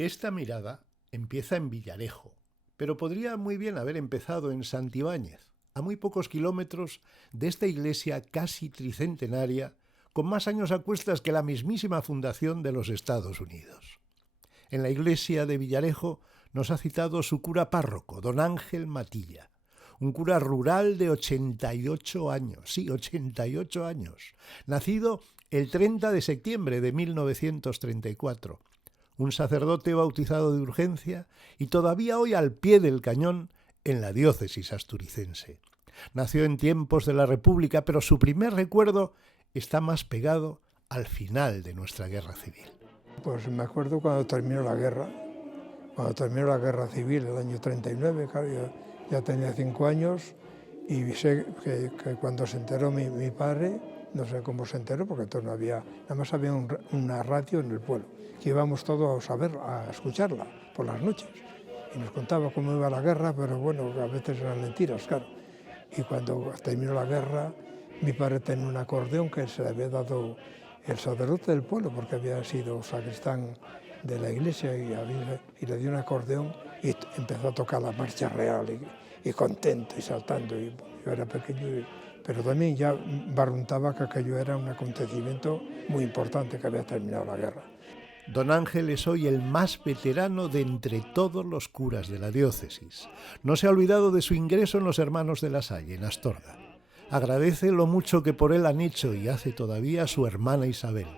Esta mirada empieza en Villarejo, pero podría muy bien haber empezado en Santibáñez, a muy pocos kilómetros de esta iglesia casi tricentenaria, con más años a cuestas que la mismísima fundación de los Estados Unidos. En la iglesia de Villarejo nos ha citado su cura párroco, don Ángel Matilla, un cura rural de 88 años, sí, 88 años, nacido el 30 de septiembre de 1934, un sacerdote bautizado de urgencia y todavía hoy al pie del cañón en la diócesis asturicense. Nació en tiempos de la República, pero su primer recuerdo está más pegado al final de nuestra guerra civil. Pues me acuerdo cuando terminó la guerra civil, el año 39, claro, yo ya tenía 5 años y sé que cuando se enteró mi padre, no sé cómo se enteró, porque entonces no había, nada más había una radio en el pueblo, que íbamos todos a escucharla por las noches, y nos contaba cómo iba la guerra, pero bueno, a veces eran mentiras, claro. Y cuando terminó la guerra, mi padre tenía un acordeón que se le había dado el sacerdote del pueblo, porque había sido sacristán de la iglesia y le dio un acordeón y empezó a tocar la marcha real y contento y saltando. Y yo era pequeño, pero también ya barruntaba que aquello era un acontecimiento muy importante, que había terminado la guerra. Don Ángel es hoy el más veterano de entre todos los curas de la diócesis. No se ha olvidado de su ingreso en los Hermanos de la Salle, en Astorga. Agradece lo mucho que por él han hecho y hace todavía a su hermana Isabel.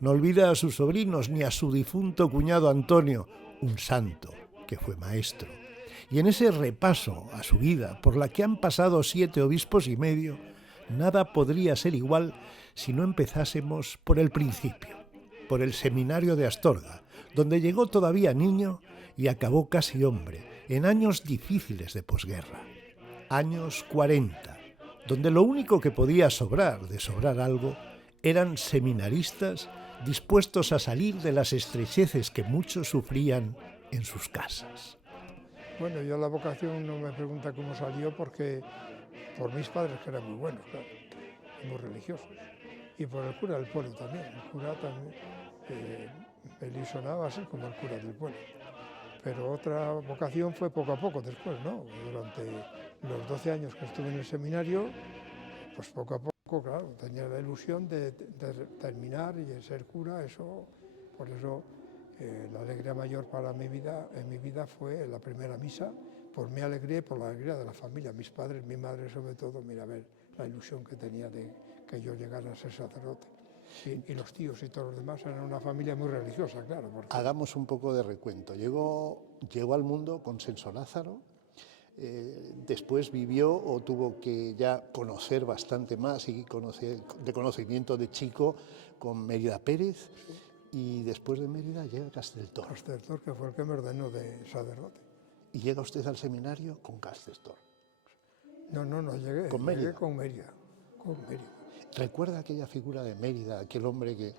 No olvida a sus sobrinos ni a su difunto cuñado Antonio, un santo que fue maestro. Y en ese repaso a su vida, por la que han pasado 7 obispos y medio, nada podría ser igual si no empezásemos por el principio, por el seminario de Astorga, donde llegó todavía niño y acabó casi hombre, en años difíciles de posguerra. Años 40, donde lo único que podía sobrar, de sobrar algo, eran seminaristas dispuestos a salir de las estrecheces que muchos sufrían en sus casas. Bueno, yo la vocación no me pregunta cómo salió, porque por mis padres, que eran muy buenos, claro, muy religiosos, y por el cura del pueblo también. El cura también me sonaba así como el cura del pueblo. Pero otra vocación fue poco a poco después, ¿no? Durante los 12 años que estuve en el seminario, pues poco a poco, claro, tenía la ilusión de terminar y de ser cura. Eso, por eso la alegría mayor para mi vida, en mi vida, fue la primera misa, por mi alegría y por la alegría de la familia, mis padres, mi madre sobre todo. Mira, a ver la ilusión que tenía de que yo llegara a ser sacerdote. Y los tíos y todos los demás eran una familia muy religiosa, claro. Porque... Hagamos un poco de recuento. Llegó al mundo con Senso Lázaro, después vivió o tuvo que ya conocer bastante más y de conocimiento de chico con Mérida Pérez, y después de Mérida llega Castelltor. Castelltor, que fue el que me ordenó de sacerdote. Y llega usted al seminario con Castelltor. No llegué. ¿Con Mérida? Llegué con Mérida. ¿Recuerda aquella figura de Mérida, aquel hombre que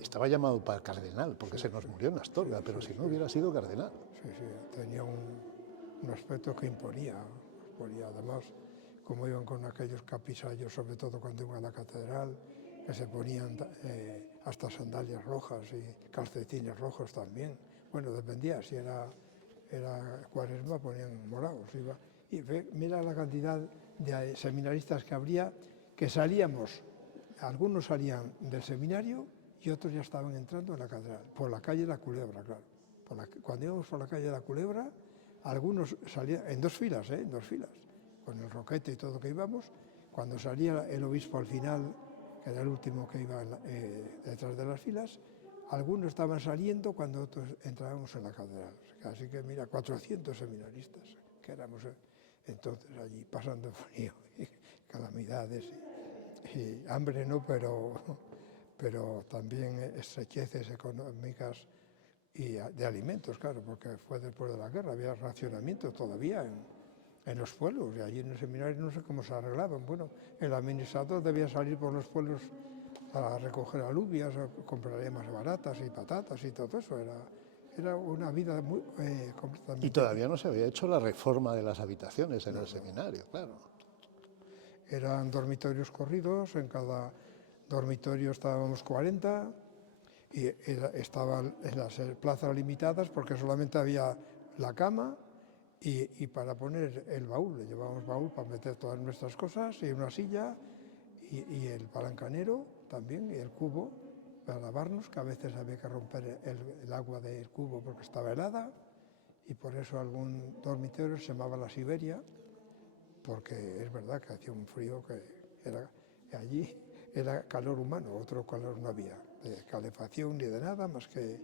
estaba llamado para cardenal, porque se nos murió en Astorga, pero si no hubiera sido cardenal? Sí, tenía un aspecto que imponía. Además, como iban con aquellos capisallos, sobre todo cuando iban a la catedral, que se ponían hasta sandalias rojas y calcetines rojos también. Bueno, dependía, si era Cuaresma ponían morados. Y mira la cantidad de seminaristas que habría, que salíamos, algunos salían del seminario y otros ya estaban entrando en la catedral, por la calle de la Culebra, claro. Cuando íbamos por la calle de la Culebra, algunos salían en 2 filas, con el roquete y todo que íbamos. Cuando salía el obispo al final, que era el último que iba detrás de las filas, algunos estaban saliendo cuando otros entrábamos en la catedral. Así que mira, 400 seminaristas que éramos entonces allí, pasando frío y calamidades y hambre, no, pero también estrecheces económicas y de alimentos, claro, porque fue después de la guerra, había racionamiento todavía en los pueblos, y allí en el seminario no sé cómo se arreglaban. Bueno, el administrador debía salir por los pueblos a recoger alubias, a comprar más baratas y patatas y todo eso. Era una vida muy completamente... Y todavía no se había hecho la reforma de las habitaciones en el seminario, claro. Eran dormitorios corridos, en cada dormitorio estábamos 40, y estaban en las plazas limitadas porque solamente había la cama y para poner el baúl. Le llevábamos baúl para meter todas nuestras cosas y una silla y el palancanero también y el cubo para lavarnos, que a veces había que romper el agua del cubo porque estaba helada y por eso algún dormitorio se llamaba la Siberia, porque es verdad que hacía un frío que era allí. Era calor humano, otro calor no había, de calefacción ni de nada más que...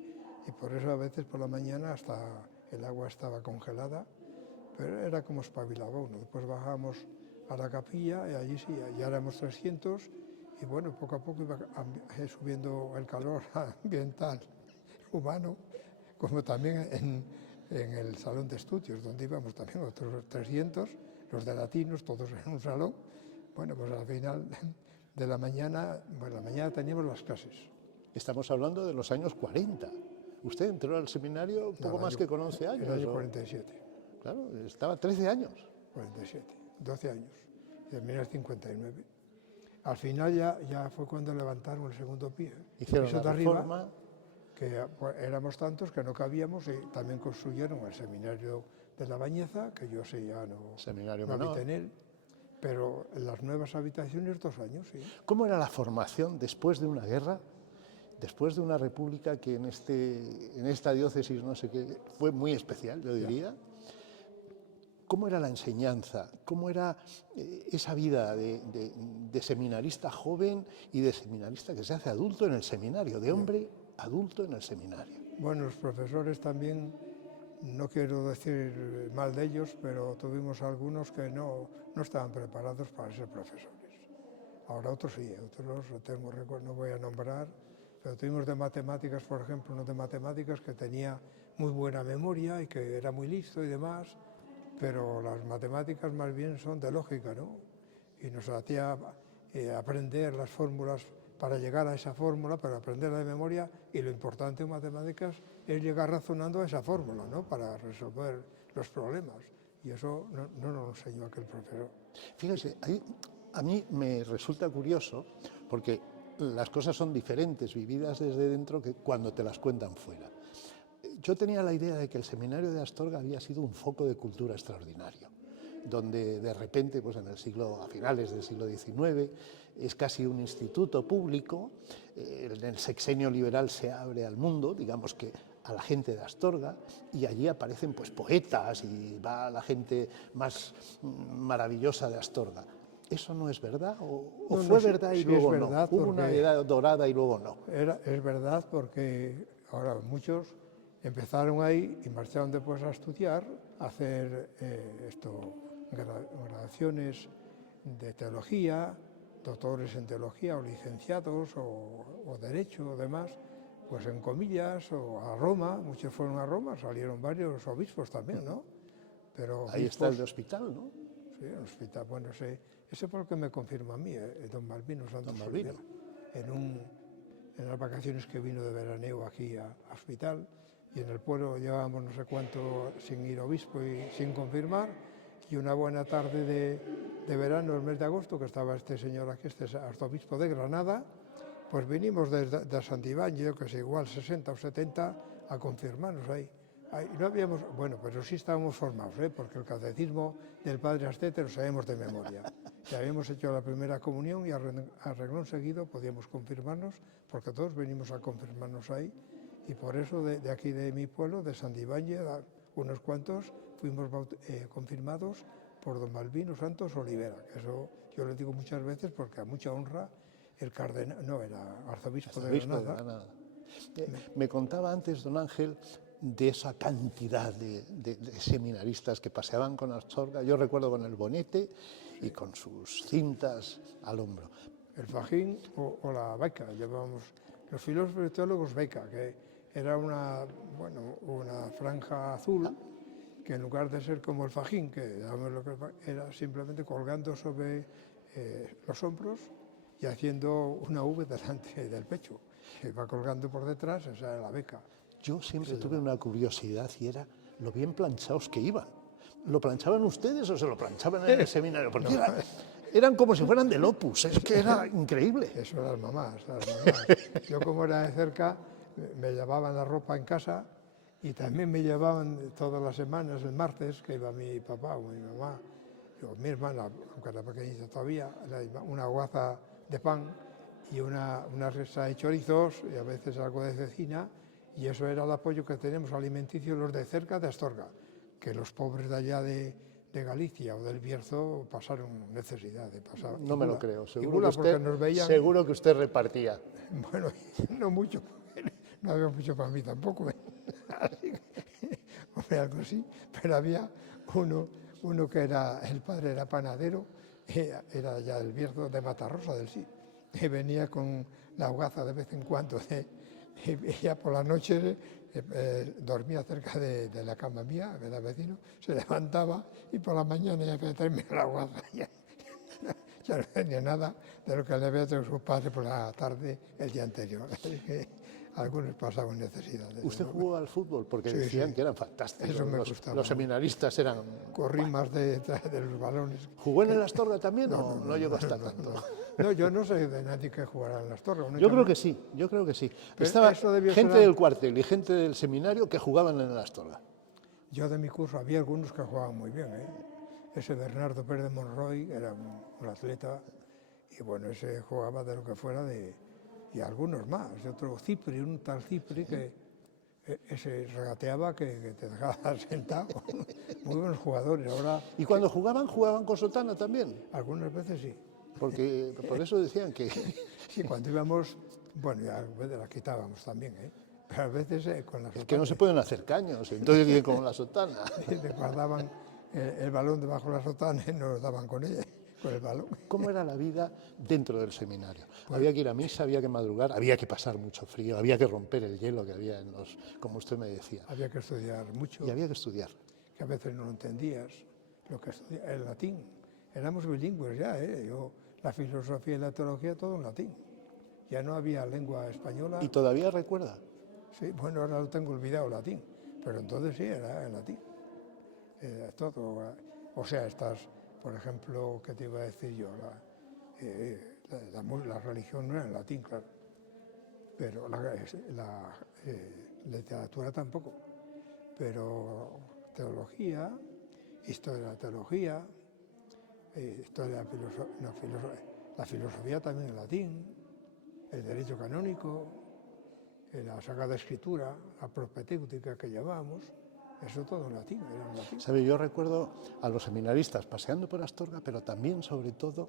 Y por eso a veces por la mañana hasta el agua estaba congelada, pero era como espabilaba uno. Después bajábamos a la capilla y allí sí, ya éramos 300 y bueno, poco a poco iba subiendo el calor ambiental humano, como también en el salón de estudios, donde íbamos también otros 300, los de latinos, todos en un salón. Bueno, pues al final... de la mañana, bueno, la mañana teníamos las clases. Estamos hablando de los años 40. Usted entró al seminario poco más que con 11 años. En el año 47. Claro, estaba 13 años. 47, 12 años. Terminé el 59. Al final ya fue cuando levantaron el segundo pie. Hicieron la reforma. Que pues, éramos tantos que no cabíamos y también construyeron el seminario de La Bañeza, que yo sé ya no habité en él. Pero en las nuevas habitaciones 2 años, sí. ¿Cómo era la formación después de una guerra, después de una república que en esta diócesis, no sé qué, fue muy especial, yo diría? ¿Cómo era la enseñanza? ¿Cómo era esa vida de seminarista joven y de seminarista que se hace adulto en el seminario, de hombre adulto en el seminario? Bueno, los profesores también, no quiero decir mal de ellos, pero tuvimos algunos que no estaban preparados para ser profesores. Ahora otros sí, otros no voy a nombrar, pero tuvimos de matemáticas, por ejemplo, uno de matemáticas que tenía muy buena memoria y que era muy listo y demás, pero las matemáticas más bien son de lógica, ¿no? Y nos hacía aprender las fórmulas para llegar a esa fórmula, para aprenderla de memoria, y lo importante en matemáticas es llegar razonando a esa fórmula, ¿no? Para resolver los problemas. Y eso no nos enseñó aquel profesor. Fíjese, a mí me resulta curioso porque las cosas son diferentes vividas desde dentro que cuando te las cuentan fuera. Yo tenía la idea de que el seminario de Astorga había sido un foco de cultura extraordinario, donde de repente, pues a finales del siglo XIX, es casi un instituto público, en el sexenio liberal se abre al mundo, digamos que a la gente de Astorga, y allí aparecen pues poetas y va la gente más maravillosa de Astorga. ¿Eso no es verdad? ¿O fue verdad y luego no? ¿Hubo una edad dorada y luego no? Es verdad porque ahora muchos empezaron ahí y marcharon después a estudiar, a hacer graduaciones de teología, doctores en teología o licenciados o derecho o demás, pues en comillas, o a Roma, muchos fueron a Roma, salieron varios obispos también, ¿no? Pero ahí está el hospital, ¿no? Sí, el hospital, bueno, ese fue el que me confirma a mí, don Malvino Santos. Don Malvino. En las vacaciones que vino de veraneo aquí a hospital, y en el pueblo llevábamos no sé cuánto sin ir obispo y sin confirmar, y una buena tarde de verano, el mes de agosto, que estaba este señor aquí, este arzobispo de Granada, pues vinimos de Santibáñez, yo que sé, igual 60 o 70, a confirmarnos ahí. No habíamos, bueno, pero sí estábamos formados, porque el catecismo del padre Astete lo sabemos de memoria. Ya habíamos hecho la primera comunión y a renglón seguido podíamos confirmarnos, porque todos venimos a confirmarnos ahí. Y por eso de aquí de mi pueblo, de Santibáñez, unos cuantos fuimos confirmados por don Malvino Santos Olivera. Eso yo le digo muchas veces porque a mucha honra el cardenal, no, era arzobispo de Granada. Me contaba antes, don Ángel, de esa cantidad de seminaristas que paseaban con Astorga. Yo recuerdo con el bonete y con sus cintas al hombro. El fajín o la beca, llevábamos los filósofos y teólogos beca, que era una franja azul, que en lugar de ser como el fajín, que era simplemente colgando sobre los hombros y haciendo una V delante del pecho. Se va colgando por detrás, esa era la beca. Yo siempre tuve una curiosidad y era lo bien planchados que iban. ¿Lo planchaban ustedes o se lo planchaban en el seminario? Porque eran como si fueran del Opus, es que era increíble. Eso las mamás, las mamás. Yo como era de cerca, me llevaban la ropa en casa y también me llevaban todas las semanas, el martes, que iba mi papá o mi mamá, o mi hermana, aunque era pequeñita todavía, una guaza de pan y una resta de chorizos y a veces algo de cecina, y eso era el apoyo que tenemos alimenticio los de cerca de Astorga, que los pobres de allá de Galicia o del Bierzo pasaron necesidad de pasar. No me lo creo, seguro que usted repartía. Bueno, no mucho, no había mucho para mí tampoco, así que, hombre, algo así, pero había uno que era, el padre era panadero, era ya del Bierzo de Matarrosa del Sí, y venía con la hogaza de vez en cuando, y ya por la noche dormía cerca de la cama mía, era vecino, se levantaba y por la mañana ya había terminado la hogaza, ya no tenía nada de lo que le había traído su padre por la tarde el día anterior. Así que algunos pasaban necesidades. ¿Usted jugó al fútbol? Porque Sí, decían sí. que eran fantásticos. Eso me gustaba. Los seminaristas eran... Corrí más de los balones. ¿Jugó en el Astorga también o no llegó hasta tanto? No, yo no sé de nadie que jugara en el Astorga. Yo creo que sí, yo creo que sí. Pero Estaba eso debió gente ser- del cuartel y gente del seminario que jugaban en el Astorga. Yo de mi curso había algunos que jugaban muy bien. Ese Bernardo Pérez de Monroy era un atleta y bueno, ese jugaba de lo que fuera y algunos más. De otro Cipri, un tal Cipri que ese regateaba que te dejaba sentado. Muy buenos jugadores. Ahora, Y cuando jugaban con sotana también. algunas veces sí. Porque por eso decían que... Sí, cuando íbamos, bueno, ya a veces la quitábamos también, pero a veces con la Es que no se pueden hacer caños, entonces vienen con la sotana. te guardaban el balón debajo de la sotana y nos daban con ella, con el balón. ¿Cómo era la vida dentro del seminario? Había que ir a misa, había que madrugar, había que pasar mucho frío, había que romper el hielo que había en los, como usted me decía, Había que estudiar mucho, y había que estudiar. que a veces no lo entendías, lo que el latín. Éramos bilingües ya, yo la filosofía y la teología todo en latín. Ya no había lengua española. ¿Y todavía recuerda? Sí, bueno, ahora lo tengo olvidado latín, pero entonces sí, era en latín. Todo. O sea, por ejemplo, ¿qué te iba a decir yo? La religión no era en latín, claro, pero la literatura tampoco. Pero teología, historia de la teología, historia de la filosofía también en latín, el derecho canónico, la Sagrada Escritura, la propedéutica que llamamos, eso todo en latín, era en latín. ¿Sabe? Yo recuerdo a los seminaristas paseando por Astorga, pero también, sobre todo,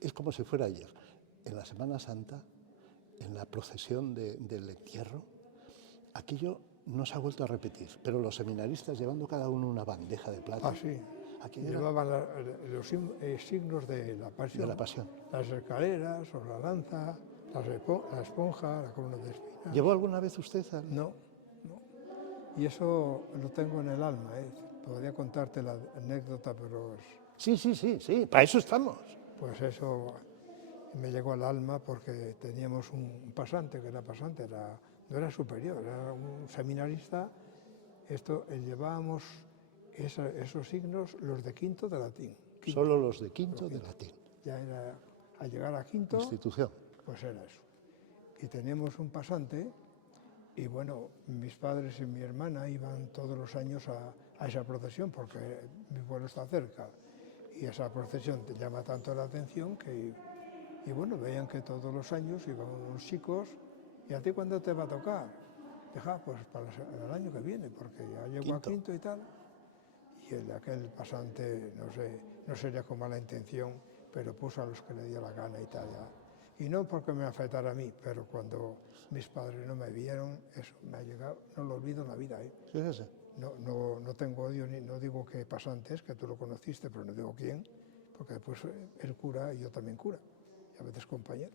es como si fuera ayer, en la Semana Santa, en la procesión del entierro, aquello no se ha vuelto a repetir, pero los seminaristas llevando cada uno una bandeja de plata. Ah, sí. Aquello era Llevaban los signos de la pasión. de la pasión. Las escaleras, o la lanza, la esponja, la corona de espinas. ¿Llevó alguna vez usted al... No. Y eso lo tengo en el alma. Podría contarte la anécdota, pero Sí, para eso estamos. pues eso me llegó al alma porque teníamos un pasante, que era pasante, no era superior, era un seminarista. Llevábamos esos signos, los de quinto de latín. Solo los de quinto de latín. Ya era, al llegar a quinto, Institución. pues era eso. Y teníamos un pasante y bueno, mis padres y mi hermana iban todos los años a esa procesión porque mi pueblo está cerca y esa procesión te llama tanto la atención y bueno, veían que todos los años iban unos chicos y ¿a ti cuándo te va a tocar? Deja, pues para el año que viene porque ya llego a quinto y tal. Y aquel pasante, no sería con mala intención, pero puso a los que le dio la gana y tal. Y no porque me afectara a mí, pero cuando mis padres no me vieron, eso me ha llegado, no lo olvido en la vida. Fíjese. No tengo odio, no digo que pasantes, que tú lo conociste, pero no digo quién, porque después él cura y yo también cura, y a veces compañeros.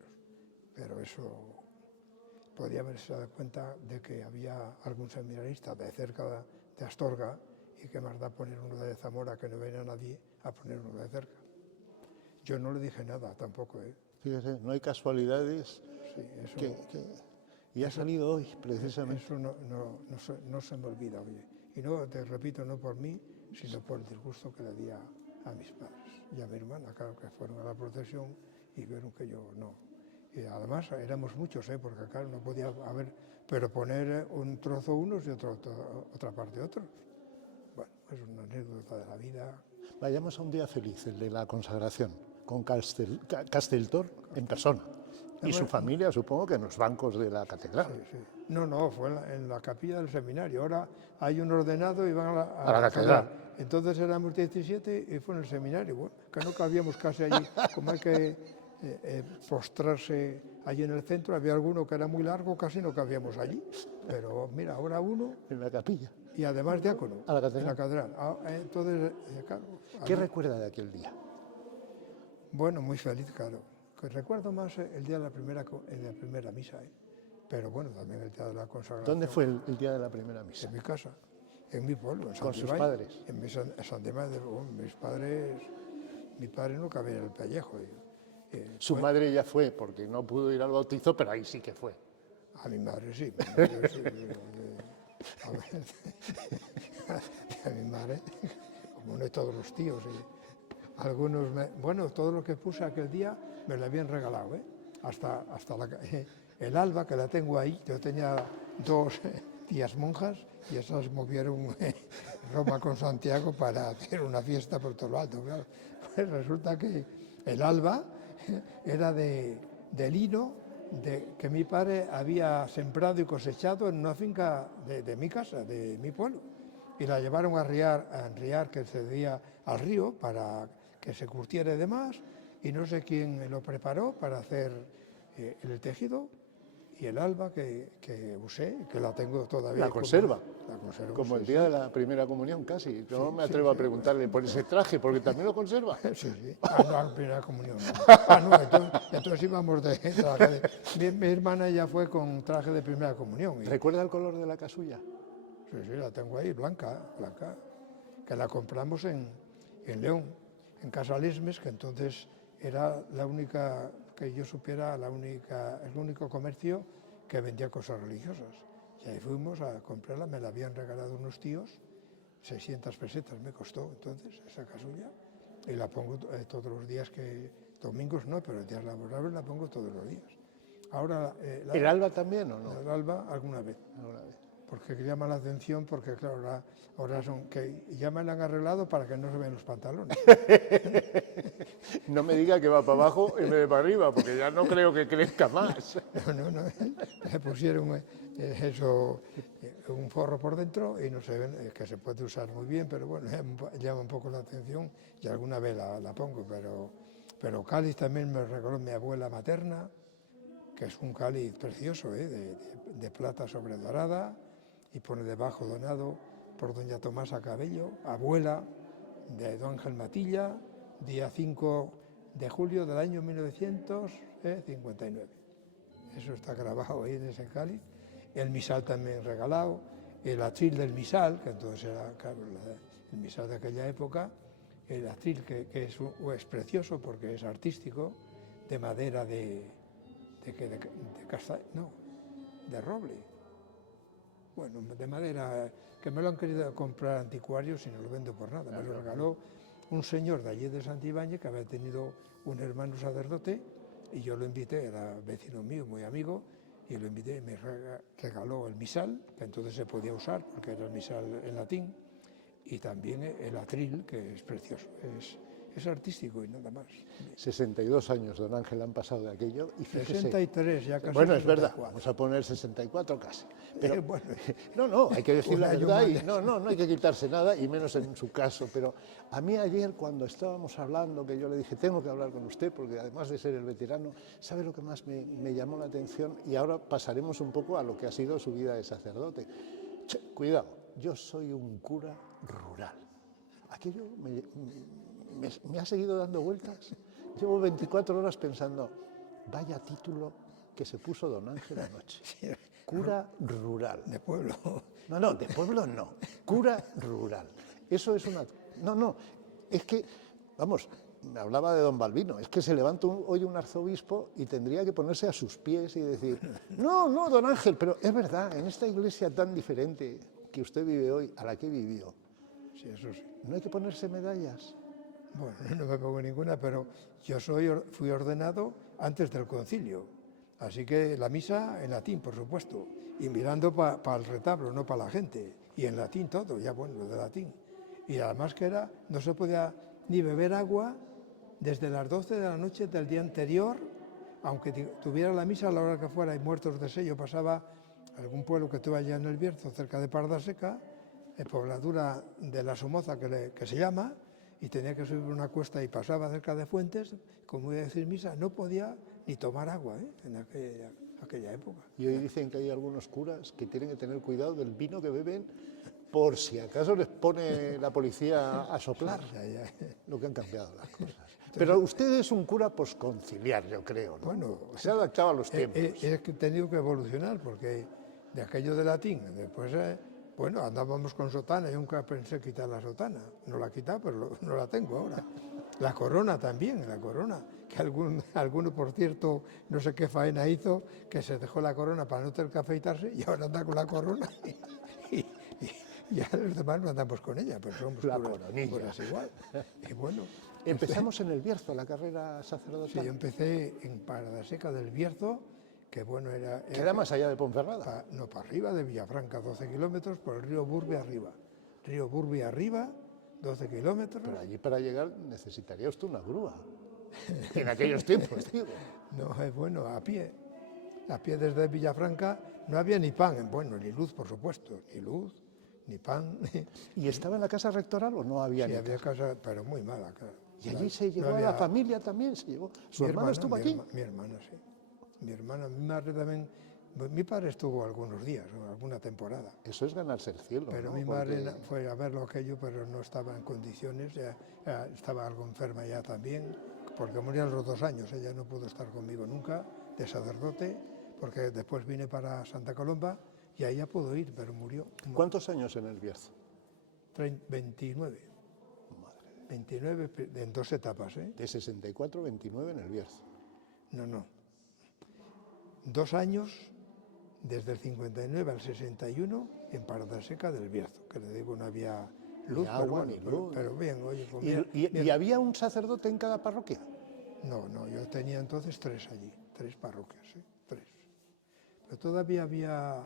Pero eso podía haberse dado cuenta de que había algún seminarista de cerca de Astorga, y qué más da poner uno de Zamora que no viene a nadie a poner uno de cerca. Yo no le dije nada tampoco. Fíjese, no hay casualidades. Sí, eso, y ha salido hoy, precisamente. Eso no se me olvida, oye. Y no, te repito, no por mí, sino por el disgusto que le di a a mis padres y a mi hermana, claro, que fueron a la procesión y vieron que yo no. Y además éramos muchos, porque claro, no podía haber, pero poner un trozo unos y otra parte otros. Bueno, es una anécdota de la vida. Vayamos a un día feliz, el de la consagración, con Casteltor en persona. Y su familia, supongo que en los bancos de la catedral. Sí, sí. No, fue en la capilla del seminario. Ahora hay un ordenado y van a la catedral. Entonces éramos 17 y fue en el seminario. Bueno, que no cabíamos casi allí. Como hay que postrarse allí en el centro, había alguno que era muy largo, casi no cabíamos allí. Pero mira, ahora uno... En la capilla. Y además diácono. A la catedral. En la catedral. Entonces, claro... ¿Qué recuerda de aquel día? Bueno, muy feliz, claro. Que recuerdo más el día de la primera misa, pero bueno, también el día de la consagración. ¿Dónde fue el día de la primera misa? En mi casa, en mi pueblo, en ¿Con sus padres? En Santibáñez, mis padres, mi padre no cabía en el pellejo. Su madre ya fue, porque no pudo ir al bautizo, pero ahí sí que fue. A mi madre sí. A mi madre, como no hay todos los tíos. Algunos, bueno, todo lo que puse aquel día me lo habían regalado, hasta el alba, que la tengo ahí. Yo tenía 2 tías monjas y esas movieron Roma con Santiago para hacer una fiesta por todo lo alto. Claro. Pues resulta que el alba era de lino que mi padre había sembrado y cosechado en una finca de mi casa, de mi pueblo. Y la llevaron a enriar, que se decía al río, para que se curtiera y demás, y no sé quién lo preparó para hacer el tejido y el alba que usé, que la tengo todavía. ¿La conserva? La conservo, como sí, el día sí. de la primera comunión casi. No me atrevo a preguntarle por ese traje, porque también lo conserva. Sí. No, la primera comunión. No. Entonces íbamos de traje mi hermana ya fue con traje de primera comunión. ¿Recuerda el color de la casulla? Sí, la tengo ahí, blanca, que la compramos en León, en Casa Lesmes, que entonces era la única, que yo supiera, el único comercio que vendía cosas religiosas. Y ahí fuimos a comprarla, me la habían regalado unos tíos, 600 pesetas me costó entonces esa casulla, y la pongo todos los días, domingos no, pero días laborables la pongo todos los días. Ahora, ¿El alba también o no? El alba alguna vez. Porque llama la atención, porque claro, ahora son que ya me la han arreglado para que no se vean los pantalones. No me diga que va para abajo en vez de para arriba, porque ya no creo que crezca más. No, le pusieron un forro por dentro y no se ven, que se puede usar muy bien, pero bueno, llama un poco la atención y alguna vez la pongo, pero cáliz también me regaló mi abuela materna, que es un cáliz precioso, de plata sobre dorada, y pone debajo donado por doña Tomasa Cabello, abuela de don Ángel Matilla, día 5 de julio del año 1959. Eso está grabado ahí en ese cáliz. El misal también regalado, el atril del misal, que entonces era, claro, el misal de aquella época, el atril que es precioso porque es artístico, de madera de roble. Bueno, de madera, que me lo han querido comprar anticuarios y no lo vendo por nada. Me lo regaló un señor de allí de Santibáñez que había tenido un hermano sacerdote y yo lo invité, era vecino mío, muy amigo, y lo invité y me regaló el misal, que entonces se podía usar porque era el misal en latín, y también el atril, que es precioso, es artístico y nada más. 62 años, don Ángel, han pasado de aquello y fíjese... 63, ya casi. Bueno, es verdad, vamos a poner 64 casi. Pero, bueno, no, hay que decir la verdad y más. no hay que quitarse nada, y menos en su caso. Pero a mí ayer, cuando estábamos hablando, que yo le dije, tengo que hablar con usted, porque además de ser el veterano, ¿sabe lo que más me llamó la atención? Y ahora pasaremos un poco a lo que ha sido su vida de sacerdote. Cuidado, yo soy un cura rural. Aquello me ha seguido dando vueltas. Llevo 24 horas pensando, vaya título que se puso don Ángel anoche. Cura rural. De pueblo. No, de pueblo no. Cura rural. Eso es una... No, es que, vamos, me hablaba de don Balbino, es que se levanta hoy un arzobispo y tendría que ponerse a sus pies y decir, no, don Ángel, pero es verdad, en esta iglesia tan diferente que usted vive hoy a la que vivió, Sí, eso sí. no hay que ponerse medallas. Bueno, no me pongo ninguna, pero yo fui ordenado antes del concilio, así que la misa en latín, por supuesto, y mirando para el retablo, no para la gente, y en latín todo, ya bueno, de latín. Y además que no se podía ni beber agua desde las 12 de la noche del día anterior, aunque tuviera la misa a la hora que fuera y muertos de sed. Yo pasaba a algún pueblo que tuve allá en el Bierzo, cerca de Pardaseca, pobladura de la Somoza que se llama, y tenía que subir una cuesta y pasaba cerca de Fuentes, como iba a decir misa, no podía ni tomar agua en aquella época. Y hoy dicen que hay algunos curas que tienen que tener cuidado del vino que beben por si acaso les pone la policía a soplar. Ya. Lo que han cambiado las cosas. Pero usted es un cura posconciliar, yo creo, ¿no? Bueno, se ha adaptado a los tiempos. He tenido que evolucionar, porque de aquello de latín, después, bueno, andábamos con sotana, yo nunca pensé quitar la sotana, no la he quitado, pero no la tengo ahora. La corona también, la corona, que alguno, por cierto, no sé qué faena hizo, que se dejó la corona para no tener que afeitarse y ahora anda con la corona y a los demás no andamos con ella, pero somos la coronilla. Puras igual. Y bueno, empezamos en el Bierzo, la carrera sacerdotal. Sí, yo empecé en Pardaseca del Bierzo, que bueno, era más allá de Ponferrada. No, para arriba de Villafranca, 12 kilómetros, por el río Burbe arriba. Río Burbe arriba, 12 kilómetros. Pero allí para llegar necesitaría usted una grúa. En aquellos tiempos, digo. No, es bueno, a pie. A pie desde Villafranca no había ni pan, bueno, ni luz, por supuesto, ni luz, ni pan. ¿Y estaba en la casa rectoral o no había? Sí, había casa, pero muy mala. Claro. ¿Y allí se llevó a la familia también? ¿Se llevó? ¿Su hermano estuvo aquí? Mi hermana, sí. Mi hermana, mi madre también. Mi padre estuvo algunos días, alguna temporada. Eso es ganarse el cielo, pero ¿no? Mi madre fue a verlo aquello, pero no estaba en condiciones, ya estaba algo enferma ya también, porque murió a los 2 años, ella no pudo estar conmigo nunca, de sacerdote, porque después vine para Santa Colomba y ahí ya pudo ir, pero murió. ¿Cuántos años en el Bierzo? 29. Madre. 29 en 2 etapas, ¿eh? De 64 a 29 en el Bierzo. No. 2 años, desde el 59 al 61, en Pardaseca del Bierzo, que le digo, no había luz, ni agua, ni luz. Pero bien, oye, ¿Y había un sacerdote en cada parroquia? No, yo tenía entonces 3 allí, 3 parroquias, 3. Pero todavía había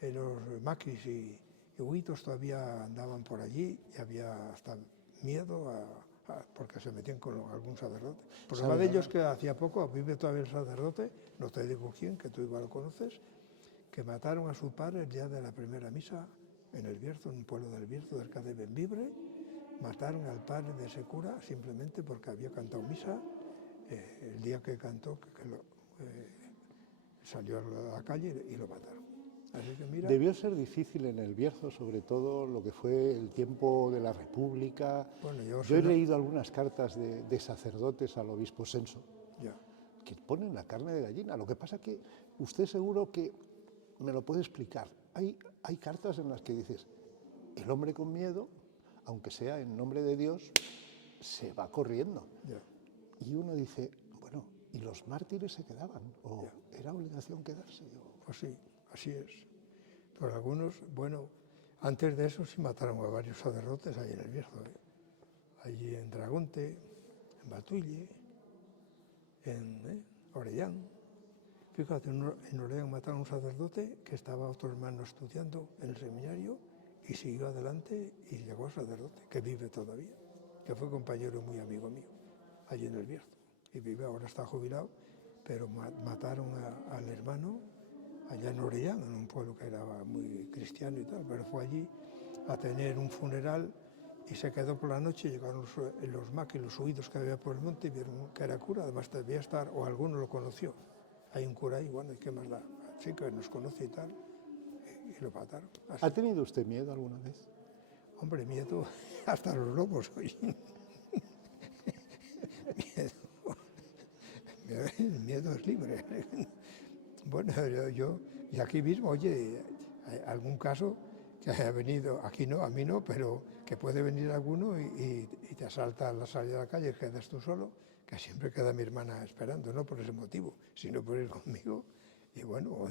los maquis y huitos todavía andaban por allí y había hasta miedo porque se metían con algún sacerdote. Prueba de ellos que hacía poco, vive todavía el sacerdote, no te digo quién, que tú igual lo conoces, que mataron a su padre el día de la primera misa en el Bierzo, en un pueblo del Bierzo, cerca de Bembibre. Mataron al padre de ese cura simplemente porque había cantado misa. El día que cantó, salió a la calle y lo mataron. Así que mira, debió ser difícil en el Bierzo, sobre todo lo que fue el tiempo de la República. Bueno, yo he leído algunas cartas de sacerdotes al obispo Senso, que ponen la carne de gallina. Lo que pasa es que usted seguro que me lo puede explicar. Hay cartas en las que dices, el hombre con miedo, aunque sea en nombre de Dios, se va corriendo. Y uno dice, bueno, ¿y los mártires se quedaban? ¿O era obligación quedarse? Pues sí, así es. Pero algunos, bueno, antes de eso sí mataron a varios sacerdotes ahí en el Bierzo. Allí en Dragonte, en Batuille, en Orellán. Fíjate, en Orellán mataron a un sacerdote que estaba otro hermano estudiando en el seminario y siguió adelante y llegó a sacerdote, que vive todavía, que fue compañero muy amigo mío, allí en el Bierzo. Y vive, ahora está jubilado, pero mataron al hermano allá en Orellán, en un pueblo que era muy cristiano y tal, pero fue allí a tener un funeral y se quedó por la noche. Llegaron los maquis, los huidos que había por el monte y vieron que era cura, además debía estar, o alguno lo conoció. Hay un cura ahí, bueno, ¿y qué más da? Sí, que nos conoce y tal, y lo mataron. Así. ¿Ha tenido usted miedo alguna vez? Hombre, miedo hasta los lobos hoy. El miedo es libre. Bueno, y aquí mismo, oye, hay algún caso que haya venido, aquí no, a mí no, pero que puede venir alguno y te asalta a la salida de la calle y quedas tú solo, que siempre queda mi hermana esperando, no por ese motivo, sino por ir conmigo. Y bueno,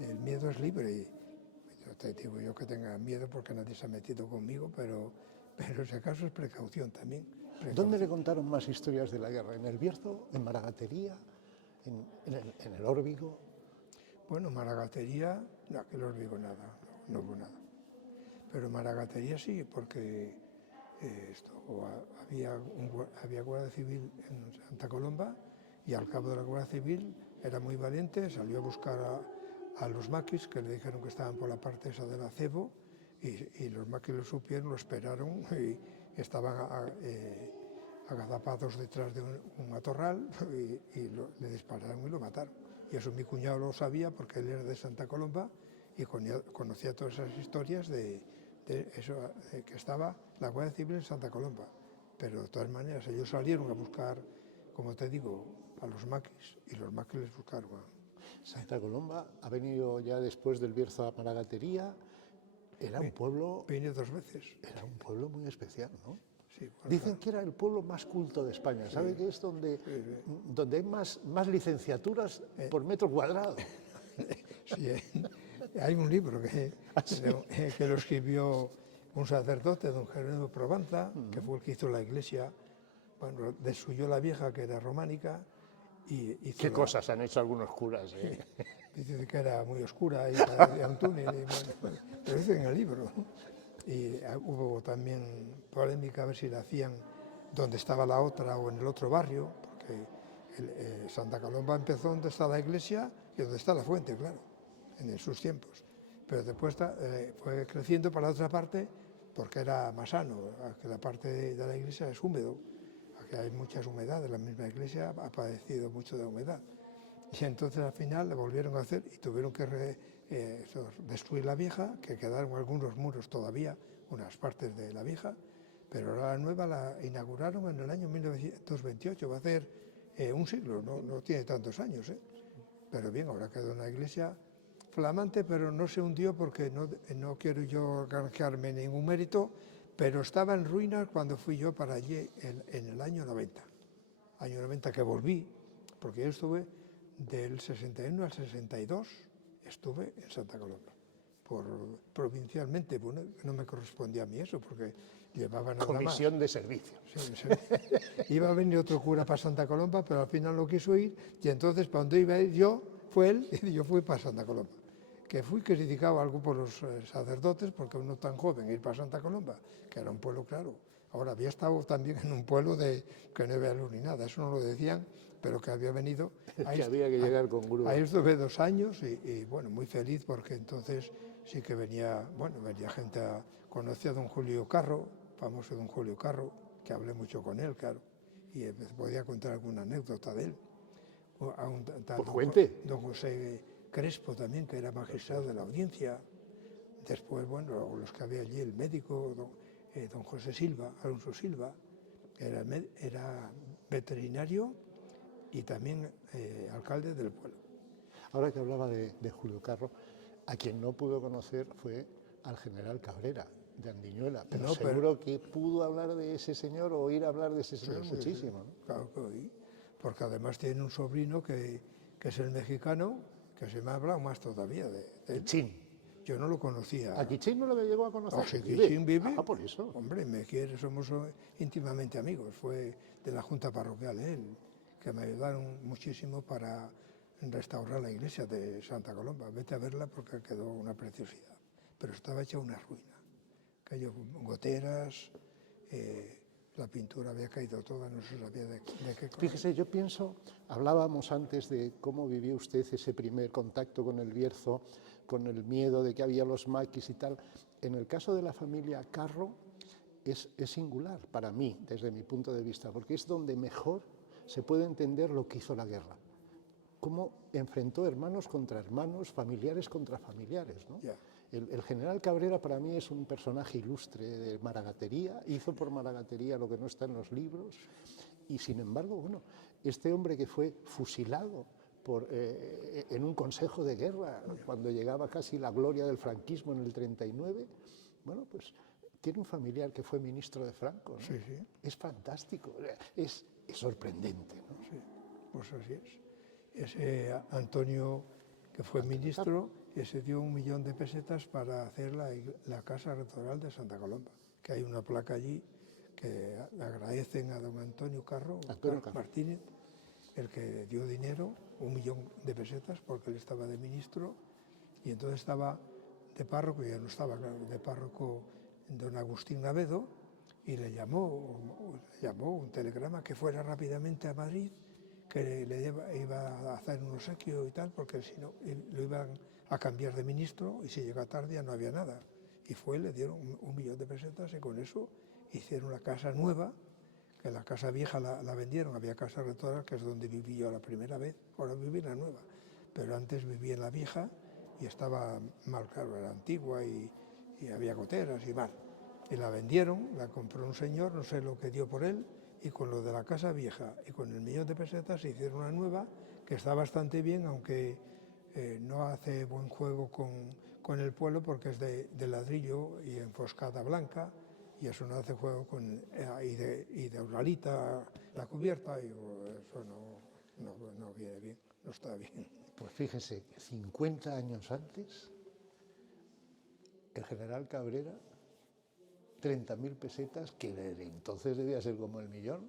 el miedo es libre. Y yo te digo yo que tenga miedo porque nadie se ha metido conmigo, pero pero si acaso es precaución también. ¿Dónde le contaron más historias de la guerra? ¿En el Bierzo, en Maragatería, en el Órbigo? Bueno, Maragatería, no, que el Órbigo nada, no hubo nada. Pero Maragatería sí, porque había Guardia Civil en Santa Colomba y al cabo de la Guardia Civil era muy valiente, salió a buscar a los maquis, que le dijeron que estaban por la parte esa del acebo, y los maquis lo supieron, lo esperaron y estaban agazapados detrás de un matorral y le dispararon y lo mataron. Y eso mi cuñado lo sabía porque él era de Santa Colomba y conocía todas esas historias de eso, que estaba la Guardia Civil en Santa Colomba. Pero de todas maneras ellos salieron a buscar, como te digo, a los maquis y los maquis les buscaron. Santa Colomba ha venido ya después del Bierzo a Maragatería. Era un pueblo... Vine 2 veces. Era un pueblo muy especial, ¿no? Sí, bueno, dicen que era el pueblo más culto de España. ¿Sabe que es donde hay más licenciaturas por metro cuadrado? Sí, hay un libro que lo escribió un sacerdote, don Jerónimo Provenza, que fue el que hizo la iglesia. Bueno, destruyó la vieja, que era románica, y hizo ¿Qué cosas han hecho algunos curas? Dice que era muy oscura y parecía un túnel, bueno, lo dice en el libro. Y hubo también polémica a ver si la hacían donde estaba la otra o en el otro barrio, porque Santa Colomba empezó donde está la iglesia y donde está la fuente, claro, en sus tiempos. Pero después fue creciendo para la otra parte porque era más sano, que la parte de la iglesia es húmedo, aquí hay muchas humedades, la misma iglesia ha padecido mucho de humedad. Y entonces al final la volvieron a hacer y tuvieron que destruir la vieja, que quedaron algunos muros todavía, unas partes de la vieja, pero ahora la nueva la inauguraron en el año 1928, va a ser un siglo, no tiene tantos años, pero bien, ahora quedó una iglesia flamante, pero no se hundió porque no quiero yo granjearme ningún mérito, pero estaba en ruinas cuando fui yo para allí en el año 90, que volví, porque yo estuve del 61 al 62, estuve en Santa Colomba, provincialmente, bueno, no me correspondía a mí eso, porque llevaba nada Comisión más. de servicio. Sí. Iba a venir otro cura para Santa Colomba, pero al final no quiso ir, y entonces para donde iba a ir yo, fue él, y yo fui para Santa Colomba. Que fui criticado algo por los sacerdotes, porque uno tan joven ir para Santa Colomba, que era un pueblo, claro. Ahora, había estado también en un pueblo que no había luz ni nada, eso no lo decían, pero que había venido. Que había que llegar con grúa. Ahí estuve 2 años y bueno, muy feliz porque entonces sí que venía gente conocía a don Julio Carro, famoso don Julio Carro, que hablé mucho con él, claro, y podía contar alguna anécdota de él. Pues cuente. Don José Crespo también, que era magistrado de la audiencia. Después, bueno, los que había allí, el médico, don José Silva, Alonso Silva, era veterinario y también alcalde del pueblo. Ahora que hablaba de Julio Carro, a quien no pudo conocer fue al general Cabrera, de Andiñuela, pero no, seguro que pudo hablar de ese señor o oír hablar de ese señor muchísimo. Sí. ¿No? Claro que oí, porque además tiene un sobrino que es el mexicano, que se me ha hablado más todavía de él. Quichín. Yo no lo conocía. ¿A Quichín no lo llegó a conocer? Sí, Quichín vive. Por eso. Hombre, me quiere, somos íntimamente amigos. Fue de la Junta Parroquial él, que me ayudaron muchísimo para restaurar la iglesia de Santa Colomba. Vete a verla porque quedó una preciosidad. Pero estaba hecha una ruina. Cayó goteras, la pintura había caído toda, no se sabía de qué cosa. Fíjese, yo pienso, hablábamos antes de cómo vivió usted ese primer contacto con el Bierzo, con el miedo de que había los maquis y tal. En el caso de la familia Carro es singular para mí, desde mi punto de vista, porque es donde mejor se puede entender lo que hizo la guerra. Cómo enfrentó hermanos contra hermanos, familiares contra familiares, ¿no? Yeah. El general Cabrera para mí es un personaje ilustre de Maragatería, hizo por Maragatería lo que no está en los libros, y sin embargo, bueno, este hombre que fue fusilado en un consejo de guerra, cuando llegaba casi la gloria del franquismo en el 39, bueno, pues tiene un familiar que fue ministro de Franco, ¿no? Sí, sí. Es fantástico, es sorprendente, ¿no? Sí, pues así es. Ese Antonio, que fue ministro, y se dio 1.000.000 de pesetas para hacer la casa rectoral de Santa Colomba, que hay una placa allí que agradecen a don Antonio Carro Martínez, el que dio dinero, 1.000.000 de pesetas, porque él estaba de ministro, y entonces estaba de párroco, ya no estaba, claro, de párroco don Agustín Navedo, y le llamó un telegrama que fuera rápidamente a Madrid, que le iba a hacer un obsequio y tal, porque si no, lo iban a cambiar de ministro, y si llega tarde ya no había nada. Y fue, le dieron 1.000.000 de pesetas, y con eso hicieron la casa nueva, que la casa vieja la vendieron, había casa rectora, que es donde viví yo la primera vez, ahora viví en la nueva, pero antes viví en la vieja y estaba mal, claro, era antigua y había goteras y mal. Y la vendieron, la compró un señor, no sé lo que dio por él, y con lo de la casa vieja y con el 1.000.000 de pesetas se hicieron una nueva, que está bastante bien, aunque no hace buen juego con el pueblo porque es de ladrillo y enfoscada blanca, y eso no hace juego y de uralita la cubierta, y eso no viene bien, no está bien. Pues fíjese, 50 años antes, el general Cabrera, 30.000 pesetas, que entonces debía ser como el 1.000.000,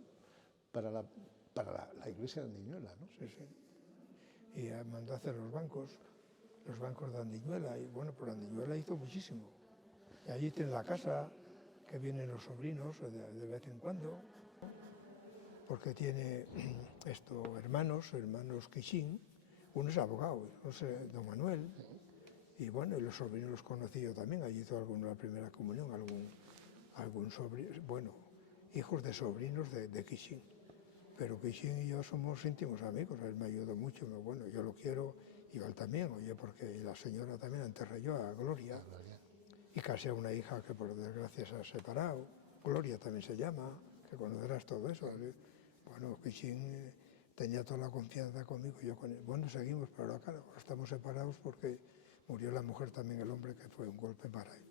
para la iglesia de Andiñuela, ¿no? Sí, sí. Y mandó a hacer los bancos de Andiñuela, y bueno, por Andiñuela hizo muchísimo. Y allí tiene la casa, que vienen los sobrinos de vez en cuando, porque tiene hermanos Quixín, uno es abogado, no sé, don Manuel, y bueno, y los sobrinos los conocí yo también, allí hizo alguno la primera comunión, algún sobrino, bueno, hijos de sobrinos de Quixín. Pero Quixín y yo somos íntimos amigos, él me ayudó mucho, bueno, yo lo quiero, y él también, oye, porque la señora también enterré yo a Gloria, y casé a una hija que por desgracia se ha separado, Gloria también se llama, que conocerás todo eso. Bueno, Quixín tenía toda la confianza conmigo, yo con él. Bueno, seguimos, pero ahora claro, estamos separados porque murió la mujer también, el hombre, que fue un golpe para él.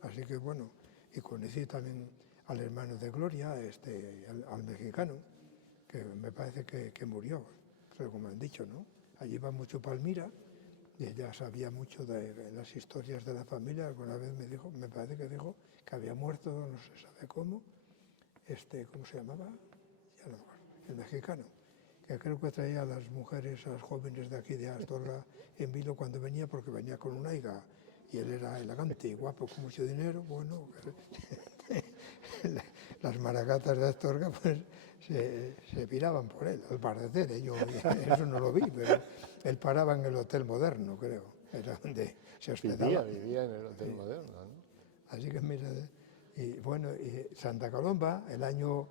Así que bueno, y conocí también al hermano de Gloria, al mexicano, que me parece que murió, como me han dicho, ¿no? Allí va mucho Palmira, y ella sabía mucho de las historias de la familia. Alguna vez me parece que dijo que había muerto, no se sabe cómo, ¿cómo se llamaba? Ya no me acuerdo, el mexicano, que creo que traía a las mujeres, a las jóvenes de aquí de Astorga en vilo cuando venía, porque venía con una higa, y él era elegante y guapo, con mucho dinero, bueno, las maragatas de Astorga pues se piraban por él, al parecer, yo eso no lo vi, pero él paraba en el Hotel Moderno, creo, era donde se hospedaba. Vivía en el Hotel Moderno, ¿no? Así que mira, y bueno, Santa Colomba, el año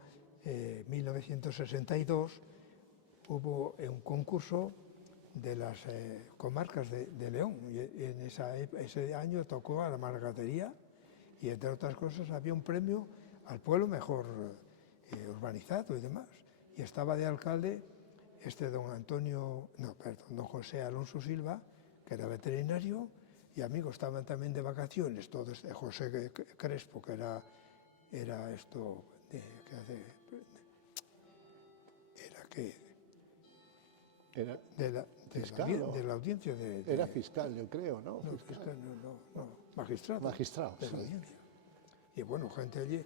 1962, hubo un concurso de las comarcas de León, y en ese año tocó a la Margatería, y entre otras cosas había un premio al pueblo mejor urbanizado y demás, y estaba de alcalde don José Alonso Silva, que era veterinario, y amigos, estaban también de vacaciones, todos, José Crespo, que era de la audiencia Era fiscal, yo creo, ¿no? No, fiscal, no, magistrado. Magistrado, de sí. la audiencia. Y bueno, gente allí,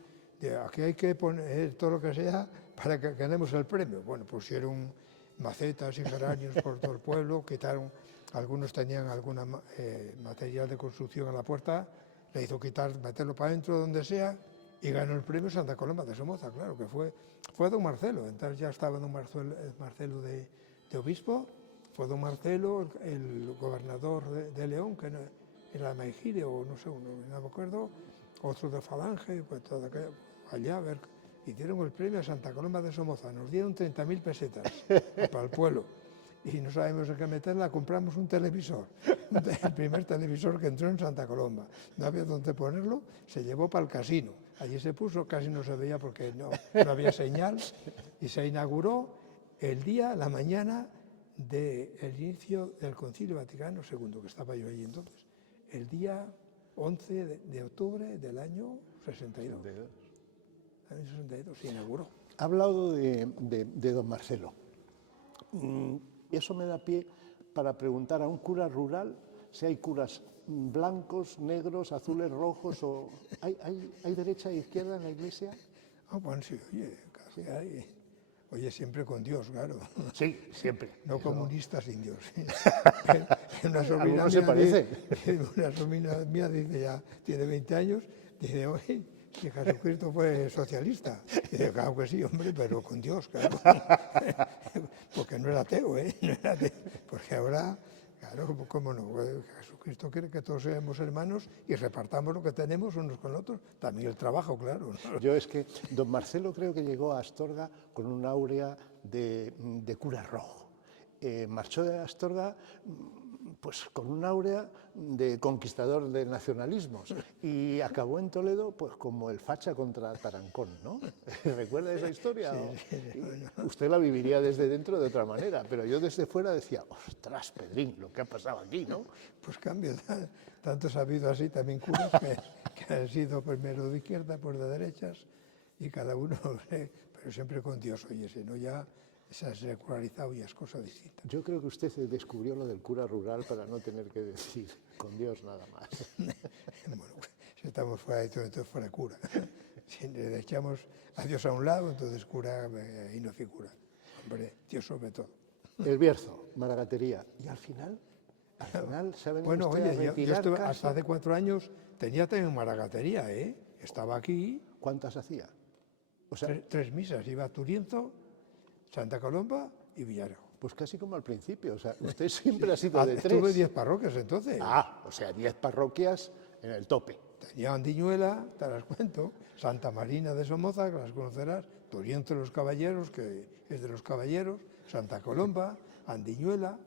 aquí hay que poner todo lo que sea para que ganemos el premio. Bueno, pusieron macetas y geranios por todo el pueblo, quitaron, algunos tenían alguna material de construcción a la puerta, le hizo quitar, meterlo para adentro donde sea, y ganó el premio Santa Colomba de Somoza, claro, que fue don Marcelo. Entonces ya estaba don Marcelo de obispo, fue don Marcelo, el gobernador de León, que era Mejide o no sé, no me acuerdo, otro de Falange, pues allá a ver, y dieron el premio a Santa Colomba de Somoza, nos dieron 30.000 pesetas para el pueblo, y no sabemos en qué meterla, compramos un televisor, el primer televisor que entró en Santa Colomba, no había dónde ponerlo, se llevó para el casino, allí se puso, casi no se veía porque no había señal, y se inauguró la mañana del inicio del Concilio Vaticano II, que estaba yo allí entonces, el día 11 de octubre del año 62. El año 62 se inauguró. Ha hablado de don Marcelo. Eso me da pie para preguntar a un cura rural si hay curas blancos, negros, azules, rojos, o ¿hay derecha e izquierda en la Iglesia? Ah, bueno, sí, oye, casi hay. Oye, siempre con Dios, claro. Sí, siempre. No Eso. comunistas sin Dios. Algunos se parecen. Una sobrina mía dice, ya tiene 20 años, dice, oye, que Jesucristo fue socialista. Dice, claro que sí, hombre, pero con Dios, claro. Porque no era ateo, ¿eh? No era ateo. Porque ahora, claro, ¿cómo no? Jesucristo quiere que todos seamos hermanos y repartamos lo que tenemos unos con otros. También el trabajo, claro, ¿no? Yo es que don Marcelo creo que llegó a Astorga con un áurea de cura rojo. Marchó de Astorga pues con un áurea de conquistador de nacionalismos y acabó en Toledo pues como el facha contra Tarancón, ¿no? ¿Recuerda esa historia? Sí, bueno. Usted la viviría desde dentro de otra manera, pero yo desde fuera decía, ostras, Pedrín, lo que ha pasado aquí, ¿no? Pues cambio, tantos ha habido así también curas que han sido primero de izquierda, pues de derechas, y cada uno, pero siempre con Dios, oye, si no ya se ha secularizado y es cosa distinta. Yo creo que usted descubrió lo del cura rural para no tener que decir con Dios nada más. Bueno, si estamos fuera de todo, entonces fuera cura. Si le echamos a Dios a un lado, entonces cura y no figura. Hombre, Dios sobre todo. El Bierzo, Maragatería. Y al final se ha venido Bueno, usted a oye, yo retirar estuve, casi. hasta hace 4 años tenía también maragatería, ¿eh? Estaba aquí, ¿Cuántas hacía? O sea, tres misas, iba a Turienzo, Santa Colomba y Villarejo. pues casi como al principio. O sea, usted siempre ha sido de Tuve tres. 10 parroquias entonces. Ah, o sea, 10 parroquias en el tope. Tenía Andiñuela, te las cuento, Santa Marina de Somoza, que las conocerás, Turienzo de los Caballeros, que es de los Caballeros, Santa Colomba, Andiñuela,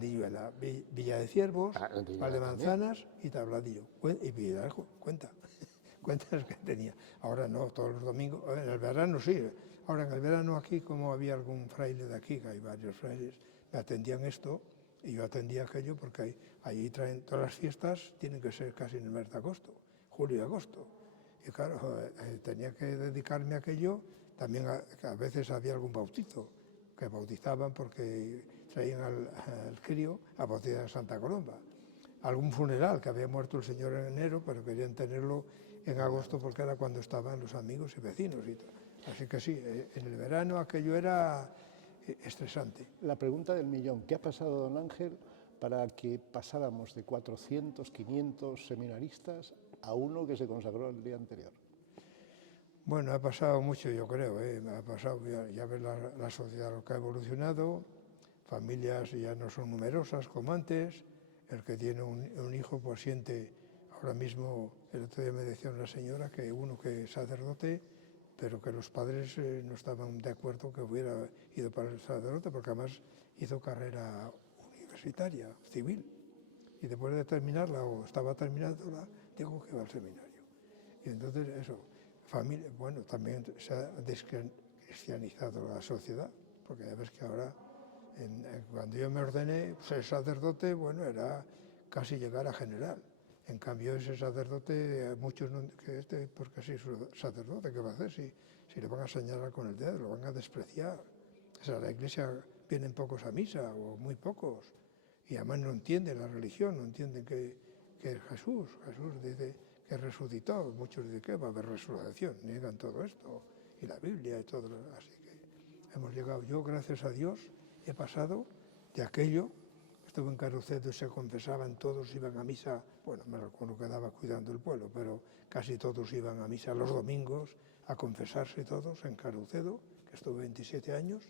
Villa de Ciervos, Andiñuela Valdemanzanas y Tabladillo. Y Villarejo, cuentas que tenía. Ahora no, todos los domingos, en el verano sí. Ahora en el verano aquí, como había algún fraile de aquí, que hay varios frailes, me atendían esto y yo atendía aquello porque allí traen todas las fiestas, tienen que ser casi en el mes de agosto, julio y agosto. Y claro, tenía que dedicarme a aquello, también a veces había algún bautizo, que bautizaban porque traían al crío a bautizar a Santa Colomba. Algún funeral, que había muerto el señor en enero, pero querían tenerlo en agosto porque era cuando estaban los amigos y vecinos y todo. Así que sí, en el verano aquello era estresante. La pregunta del millón, ¿qué ha pasado, don Ángel, para que pasáramos de 400, 500 seminaristas a uno que se consagró el día anterior? Bueno, ha pasado mucho, yo creo, ha pasado, ya ves la sociedad lo que ha evolucionado, familias ya no son numerosas como antes, el que tiene un hijo pues siente, ahora mismo, el otro día me decía una señora que uno que es sacerdote, pero que los padres no estaban de acuerdo que hubiera ido para el sacerdote, porque además hizo carrera universitaria, civil, y después de terminarla, o estaba terminándola, dijo que iba al seminario. Y entonces eso, familia, bueno, también se ha descristianizado la sociedad, porque ya ves que ahora, cuando yo me ordené, ser sacerdote, bueno, era casi llegar a general. En cambio, ese sacerdote, muchos no, porque sí, sacerdote, ¿qué va a hacer? Si le van a señalar con el dedo, lo van a despreciar. O sea, la iglesia vienen pocos a misa, o muy pocos, y además no entienden la religión, no entienden que es Jesús. Jesús dice que resucitó, muchos dicen que va a haber resurrección, niegan todo esto, y la Biblia y todo. Así que hemos llegado, yo gracias a Dios he pasado de aquello. Estuve en Carucedo y se confesaban, todos iban a misa, bueno, me recuerdo que quedaba cuidando el pueblo, pero casi todos iban a misa los domingos a confesarse todos en Carucedo, que estuve 27 años,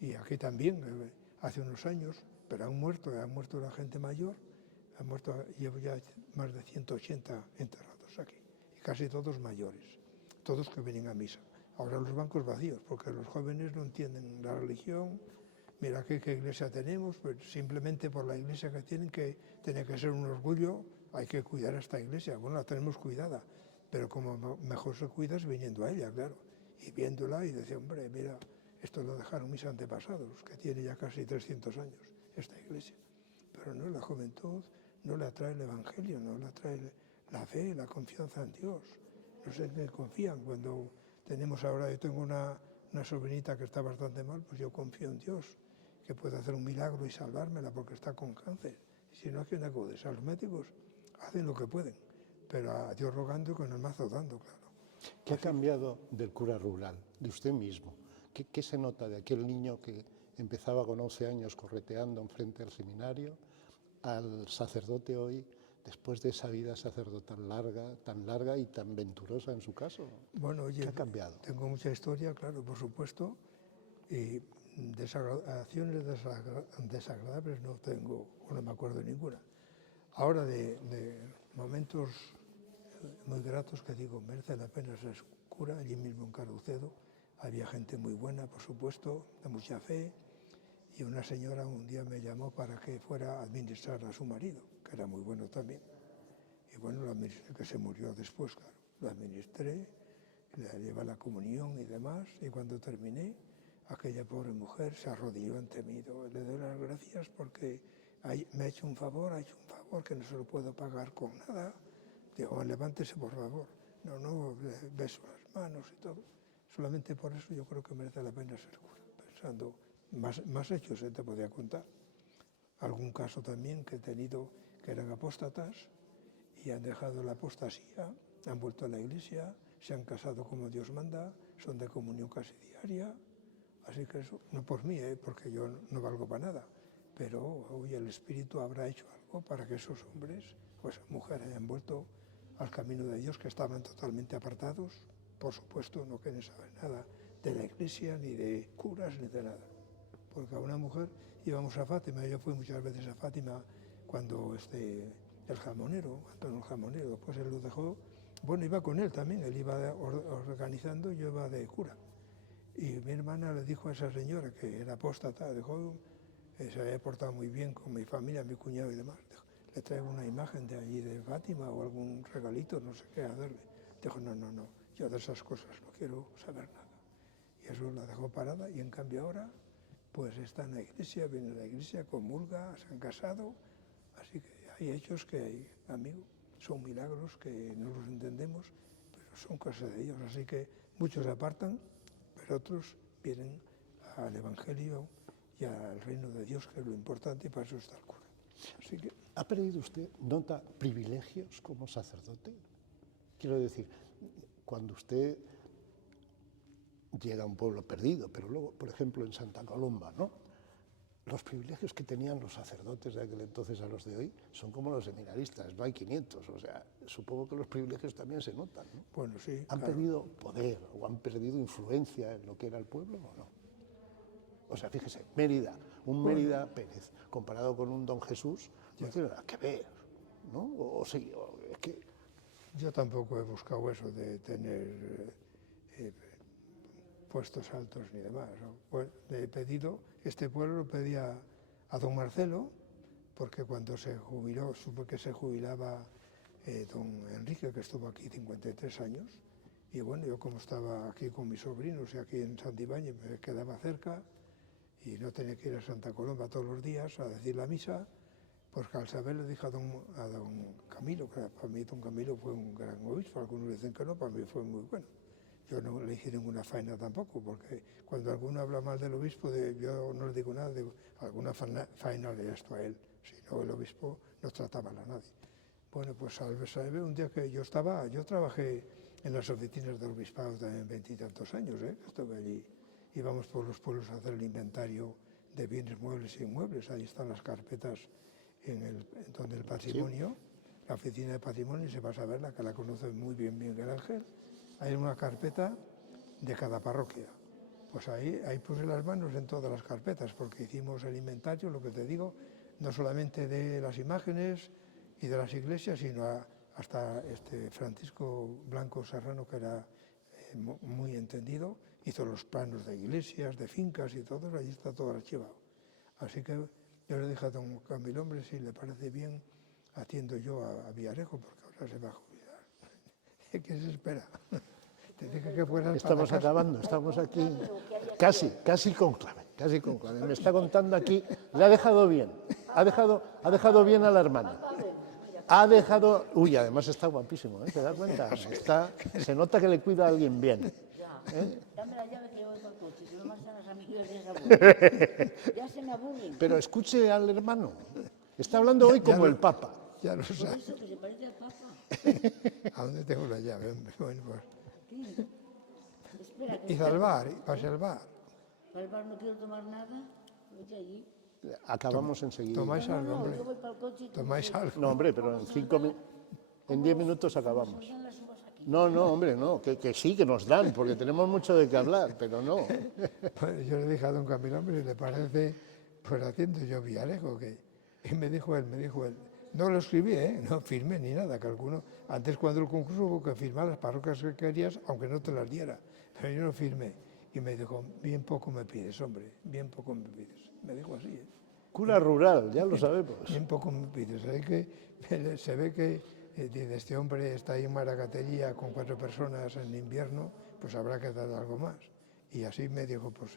y aquí también, hace unos años, pero han muerto la gente mayor, llevo ya más de 180 enterrados aquí, y casi todos mayores, todos que vienen a misa. Ahora los bancos vacíos, porque los jóvenes no entienden la religión. Mira qué iglesia tenemos, pues simplemente por la iglesia que tienen, que tiene que ser un orgullo, hay que cuidar a esta iglesia. Bueno, la tenemos cuidada, pero como mejor se cuida es viniendo a ella, claro, y viéndola y decir, hombre, mira, esto lo dejaron mis antepasados, que tiene ya casi 300 años esta iglesia. Pero no, la juventud no le atrae el evangelio, no le atrae la fe, la confianza en Dios. No sé en qué confían. Cuando tenemos ahora, yo tengo una sobrinita que está bastante mal, pues yo confío en Dios, que puede hacer un milagro y salvármela porque está con cáncer. Si no, ¿a quién acudes? A los médicos hacen lo que pueden, pero a Dios rogando y con el mazo dando, claro. ¿Qué ha cambiado del cura rural, de usted mismo? ¿Qué se nota de aquel niño que empezaba con 11 años correteando enfrente al seminario, al sacerdote hoy, después de esa vida sacerdotal tan larga y tan venturosa en su caso? Bueno, oye, ¿Qué ha cambiado? tengo mucha historia, claro, por supuesto, y acciones desagradables no tengo, o no me acuerdo de ninguna. Ahora de momentos muy gratos que digo, merece la pena ser cura. Allí mismo en Carucedo había gente muy buena, por supuesto, de mucha fe, y una señora un día me llamó para que fuera a administrar a su marido, que era muy bueno también. Y bueno, lo administré, que se murió después, claro. Lo administré, le llevé la comunión y demás, y cuando terminé, aquella pobre mujer se arrodilló ante mí. Le doy las gracias porque me ha hecho un favor que no se lo puedo pagar con nada. Digo, levántese por favor. No, le beso las manos y todo. Solamente por eso yo creo que merece la pena ser cura. Pensando, más hechos te podía contar. Algún caso también que he tenido que eran apóstatas y han dejado la apostasía, han vuelto a la iglesia, se han casado como Dios manda, son de comunión casi diaria. Así que eso, no por mí, porque yo no valgo para nada, pero hoy el Espíritu habrá hecho algo para que esos hombres o esas mujeres hayan vuelto al camino de Dios, que estaban totalmente apartados. Por supuesto, no quieren saber nada de la iglesia, ni de curas, ni de nada. Porque a una mujer íbamos a Fátima, yo fui muchas veces a Fátima cuando el jamonero, Antonio el jamonero, pues él lo dejó, bueno, iba con él también, él iba organizando, yo iba de cura. Y mi hermana le dijo a esa señora, que era apóstata, dijo, se había portado muy bien con mi familia, mi cuñado y demás. Dijo, le traigo una imagen de allí de Fátima o algún regalito, no sé qué, a darle. Dijo, no, yo de esas cosas no quiero saber nada. Y eso la dejó parada y en cambio ahora, pues está en la iglesia, viene a la iglesia, comulga, se han casado. Así que hay hechos que, amigo, son milagros que no los entendemos, pero son cosas de Dios. Así que muchos se apartan, pero otros vienen al Evangelio y al reino de Dios, que es lo importante, y para eso está el cura. Así que, ¿ha perdido usted, nota, privilegios como sacerdote? Quiero decir, cuando usted llega a un pueblo perdido, pero luego, por ejemplo, en Santa Colomba, ¿no? Los privilegios que tenían los sacerdotes de aquel entonces a los de hoy son como los seminaristas, no hay 500, o sea, supongo que los privilegios también se notan, ¿no? bueno, sí. ¿Han claro. perdido poder o han perdido influencia en lo que era el pueblo o no? O sea, fíjese, Mérida, Mérida Pérez, comparado con un Don Jesús, no tiene nada que ver, ¿no? O sí, es que... Yo tampoco he buscado eso de tener puestos altos ni demás, ¿no? Pues le he pedido, este pueblo lo pedía a don Marcelo, porque cuando se jubiló, supe que se jubilaba don Enrique, que estuvo aquí 53 años, y bueno, yo como estaba aquí con mis sobrinos y aquí en Santibáñez, me quedaba cerca y no tenía que ir a Santa Colomba todos los días a decir la misa, pues al saber le dije a don Camilo, que para mí don Camilo fue un gran obispo, algunos dicen que no, para mí fue muy bueno. Yo no le hice ninguna faena tampoco, porque cuando alguno habla mal del obispo, yo no le digo nada, digo, alguna faena le esto a él, si no el obispo no trataba a nadie. Bueno, pues salve un día que yo trabajé en las oficinas del obispado también 20 y tantos años, estuve allí, íbamos por los pueblos a hacer el inventario de bienes muebles e inmuebles, ahí están las carpetas donde el patrimonio, sí. La oficina de patrimonio, se va a verla, que la conoce muy bien Miguel Ángel. Hay una carpeta de cada parroquia. Pues ahí puse las manos en todas las carpetas, porque hicimos el inventario, lo que te digo, no solamente de las imágenes y de las iglesias, sino hasta Francisco Blanco Serrano, que era muy entendido, hizo los planos de iglesias, de fincas y todo, allí está todo archivado. Así que yo le dije a don Camilo, hombre, si le parece bien, atiendo yo a Villarejo, porque ahora se va a jubilar. ¿Qué se espera? Te dije que fueras Estamos acabando, estamos aquí, casi conclave. Me está contando aquí, le ha dejado bien, ha dejado bien a la hermana. Uy, además está guapísimo, ¿te das cuenta? Se nota que le cuida a alguien bien. Dame la llave que yo voy para el coche, si no me están las amigas ya se aburren. Ya se me aburren. Pero escuche al hermano, Está hablando hoy Ya como lo- el Papa. Ya lo Por sabes. eso que se parece al Papa. ¿A dónde tengo la llave? Hombre? Bueno, pues. Aquí. Espera, que Y salvar, y para salvar. para el bar no quiero tomar nada. Vete allí. Acabamos enseguida. Tomáis No, algo, no, hombre. yo voy para el coche y tú Tomáis algo. No, hombre, pero en 10 minutos acabamos. dan las uvas aquí. No, no, hombre, no, que sí, que nos dan, porque tenemos mucho de qué hablar, pero no. Pues yo le dije a don Camilo, hombre, ¿le parece, pues haciendo yo Villarejo? Y me dijo él, no lo escribí, no firmé ni nada, que alguno, antes cuando el concurso hubo que firmar las parroquias que querías, aunque no te las diera, pero yo no firmé. Y me dijo, bien poco me pides, hombre, bien poco me pides. Me dijo así, Cura rural, ya lo sabemos. bien poco me pides. Así que se ve que dice, este hombre está ahí en Maragatería con 4 personas en invierno, pues habrá que dar algo más. Y así me dijo, pues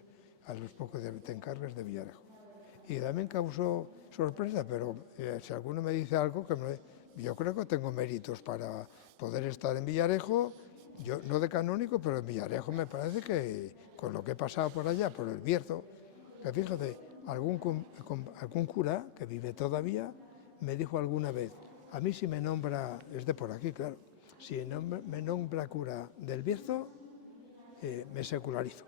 a los pocos te encargas de Villarejo. Y también causó sorpresa, pero si alguno me dice algo, yo creo que tengo méritos para poder estar en Villarejo, yo no de canónico, pero en Villarejo me parece que con lo que he pasado por allá, por el Bierzo, que fíjate, algún cura que vive todavía me dijo alguna vez, a mí si me nombra, es de por aquí, claro, si me nombra cura del Bierzo, me secularizo.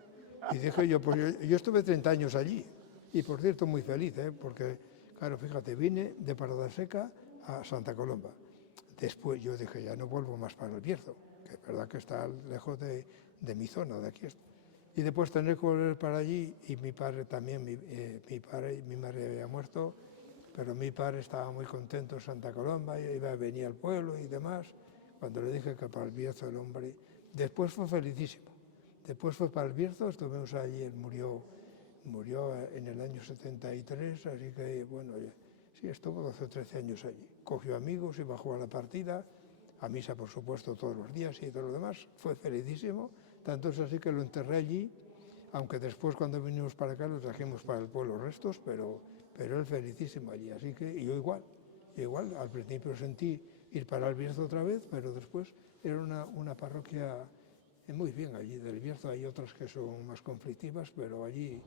Y dije yo, pues yo estuve 30 años allí, y por cierto muy feliz, porque, claro, fíjate, vine de Parada Seca a Santa Colomba. Después yo dije, ya no vuelvo más para el Bierzo, que es verdad que está lejos de mi zona, de aquí. Y después tener que volver para allí, y mi padre también, mi madre había muerto, pero mi padre estaba muy contento en Santa Colomba, iba a venir al pueblo y demás. Cuando le dije que para el Bierzo el hombre, después fue felicísimo. Después fue para el Bierzo, estuvimos allí, él murió en el año 73, así que bueno, sí, estuvo 12 o 13 años allí. Cogió amigos, iba a jugar la partida, a misa por supuesto todos los días y todo lo demás, fue felicísimo, tanto es así que lo enterré allí, aunque después cuando vinimos para acá lo trajimos para el pueblo restos, pero él felicísimo allí, así que yo igual, al principio sentí ir para el Bierzo otra vez, pero después era una parroquia muy bien allí del Bierzo, hay otras que son más conflictivas, pero allí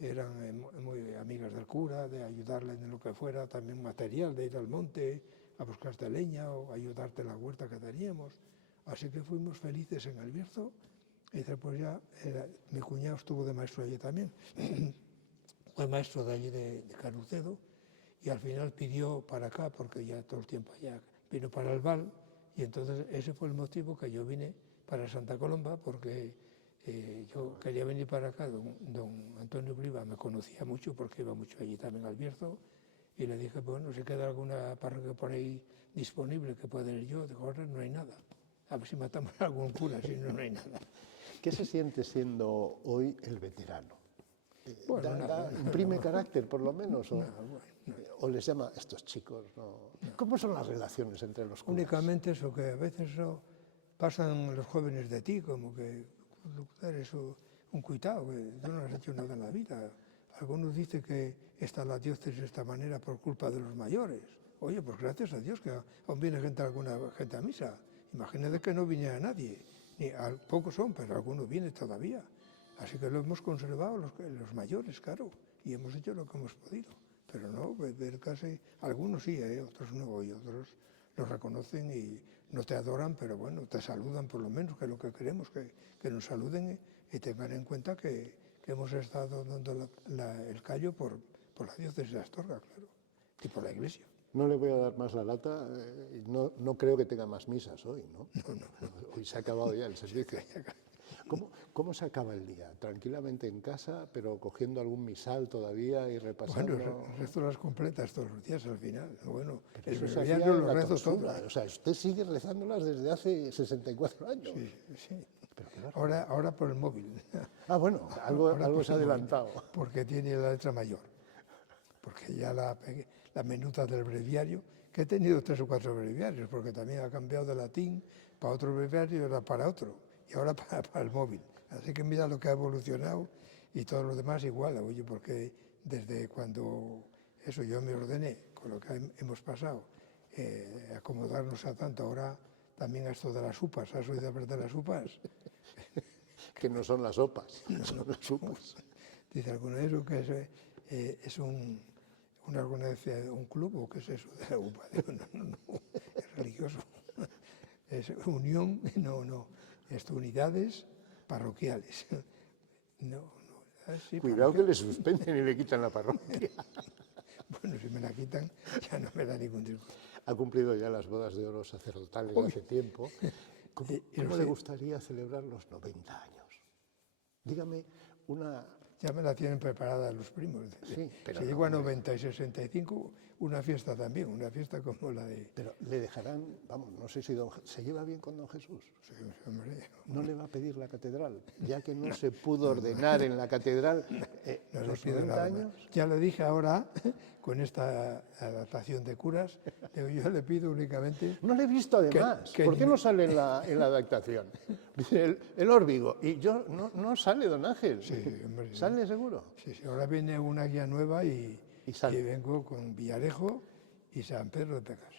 eran muy amigas del cura, de ayudarle en lo que fuera, también material, de ir al monte a buscarte leña o ayudarte en la huerta que teníamos. Así que fuimos felices en el Bierzo y después ya mi cuñado estuvo de maestro allí también, fue maestro de allí de Carucedo y al final pidió para acá, porque ya todo el tiempo allá vino para el Val y entonces ese fue el motivo que yo vine para Santa Colomba, porque yo quería venir para acá, don Antonio Briva me conocía mucho porque iba mucho allí también al Bierzo, y le dije, bueno, si queda alguna parroquia por ahí disponible que pueda ir yo, digo, ahora no hay nada, a ver si matamos a algún cura, si no, no hay nada. ¿Qué se siente siendo hoy el veterano? Bueno, ¿Imprime carácter por lo menos? No. ¿O les llama estos chicos? No? ¿Cómo son las relaciones entre los curas? Únicamente eso, que a veces pasan los jóvenes de ti, como que eres un cuitado, que tú no has hecho nada en la vida. Algunos dicen que está la diócesis de esta manera por culpa de los mayores. Oye, pues gracias a Dios que aún viene alguna gente a misa. Imagínate que no viniera nadie. Pocos son, pero algunos vienen todavía. Así que lo hemos conservado los mayores, claro, y hemos hecho lo que hemos podido. Pero no, ver casi, algunos sí, otros no, y otros los reconocen y no te adoran, pero bueno, te saludan por lo menos, que es lo que queremos, que nos saluden y tengan en cuenta que hemos estado dando el callo por la diócesis de Astorga, claro, y por la Iglesia. No le voy a dar más la lata, no creo que tenga más misas hoy, ¿no? No. Hoy se ha acabado ya el servicio. ¿Cómo se acaba el día? ¿Tranquilamente en casa, pero cogiendo algún misal todavía y repasando? Bueno, rezo las completas todos los días al final. Bueno, Pero el eso se breviario hacía en lo la rezo tonsura. todo. O sea, usted sigue rezándolas desde hace 64 años. Sí. Pero claro. Ahora por el móvil. Ah, bueno, algo por se ha el móvil, adelantado. porque tiene la letra mayor. Porque ya la minuta del breviario, que he tenido 3 o 4 breviarios, porque también ha cambiado de latín para otro breviario y ahora para otro, y ahora para el móvil. Así que mira lo que ha evolucionado y todo lo demás igual, oye, porque desde cuando yo me ordené, con lo que hemos pasado, acomodarnos a tanto, ahora también a esto de las UPAs, ¿has oído hablar de las UPAs? Que no son las sopas, son las upas. Dice alguno eso que es una alguna decía, ¿un club o qué es eso de la UPA? Digo, no, es religioso. Es unión, no, es unidades parroquiales. No, sí, Cuidado que le suspenden y le quitan la parroquia. Bueno, si me la quitan, ya no me da ningún disgusto. Ha cumplido ya las bodas de oro sacerdotales hace tiempo. ¿Cómo le gustaría celebrar los 90 años? Dígame una... Ya me la tienen preparada los primos. Sí, pero si llego a 90 y 65, una fiesta también, una fiesta como la de... Pero le dejarán, vamos, no sé si se lleva bien con don Jesús. Sí, hombre, No le va a pedir la catedral, ya que no se pudo ordenar en la catedral no le los pido 90 nada años. más. Ya le dije ahora, con esta adaptación de curas, digo, yo le pido únicamente... No le he visto además. que ¿Por qué no sale en la adaptación? Dice el órbigo. Y yo, no sale, don Ángel. Sí, hombre, ¿Sale seguro? Sí, ahora viene una guía nueva y vengo con Villarejo y San Pedro de Pecas.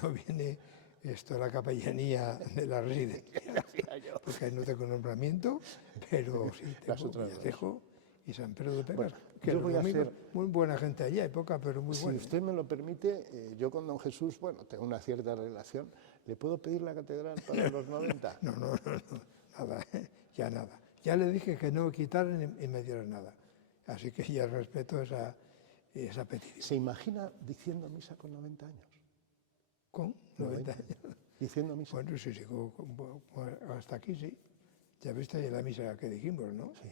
No viene esto la capellanía de la residencia, porque ahí no tengo nombramiento, pero sí tengo Villarejo y San Pedro de Pecas, que yo voy a hacer... muy buena gente allá, época, pero muy buena. Si usted me lo permite, yo con don Jesús, bueno, tengo una cierta relación. ¿Le puedo pedir la catedral para los 90? No, nada, ya nada. Ya le dije que no me quitaran y me dieran nada. Así que ya respeto esa petición. ¿Se imagina diciendo misa con 90 años? ¿Con 90 años? Diciendo misa. Bueno, sí, hasta aquí sí. Ya viste la misa que dijimos, ¿no? Sí.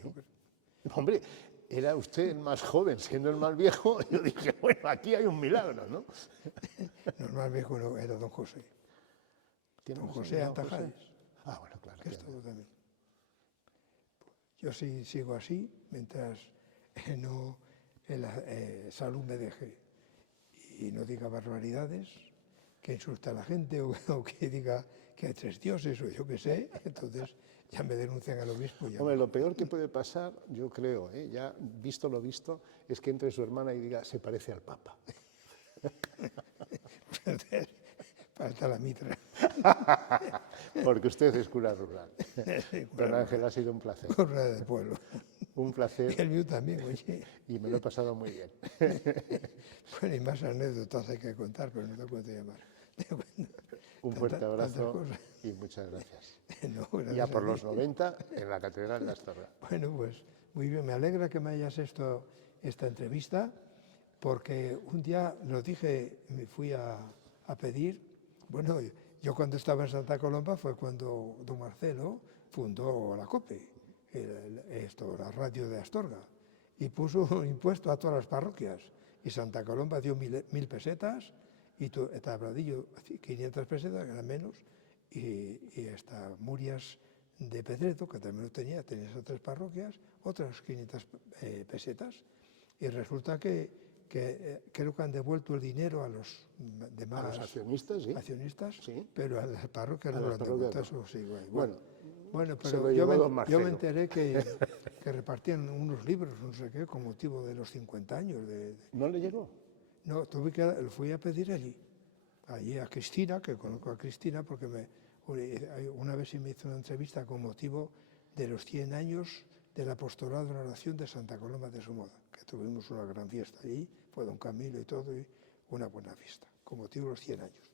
Hombre, era usted el más joven, siendo el más viejo. Yo dije, bueno, aquí hay un milagro, ¿no? No, el más viejo no, era don José. Don José Antajares. Ah, bueno, claro. Que es todo también. Yo sí sigo así, mientras no salud me deje y no diga barbaridades, que insulta a la gente o que diga que hay 3 dioses o yo qué sé, entonces ya me denuncian al obispo. Hombre, lo peor que puede pasar, yo creo, ya visto lo visto, es que entre su hermana y diga, se parece al Papa. Falta la mitra. Porque usted es cura rural. Don Ángel, ha sido un placer. Cura del pueblo. Un placer. Y el mío también, oye. Y me lo he pasado muy bien. Bueno, y más anécdotas hay que contar, pero no te puedo llamar. Un fuerte abrazo y muchas gracias. No, gracias ya por los 90 en la Catedral de Astorga. Bueno, pues muy bien, me alegra que me hayas hecho esta entrevista, porque un día lo dije, me fui a pedir. Bueno, yo cuando estaba en Santa Coloma fue cuando don Marcelo fundó la COPE, la radio de Astorga, y puso un impuesto a todas las parroquias. Y Santa Coloma dio 1000 pesetas, y Tabradillo 500 pesetas, que era menos, y hasta Murias de Pedreto, que también lo tenía esas 3 parroquias, otras 500 pesetas. Y resulta que creo que han devuelto el dinero a los demás... A los accionistas, sí. Accionistas, sí. Pero a las parroquias no lo han devuelto, eso sí. Bueno, pero yo me enteré que repartían unos libros, no sé qué, con motivo de los 50 años. ¿No le llegó? No, lo fui a pedir allí a Cristina, que conozco a Cristina, porque una vez me hizo una entrevista con motivo de los 100 años del apostolado de la oración de Santa Coloma de Somoza, que tuvimos una gran fiesta allí, fue don Camilo y todo, y una buena fiesta, con motivo de los 100 años.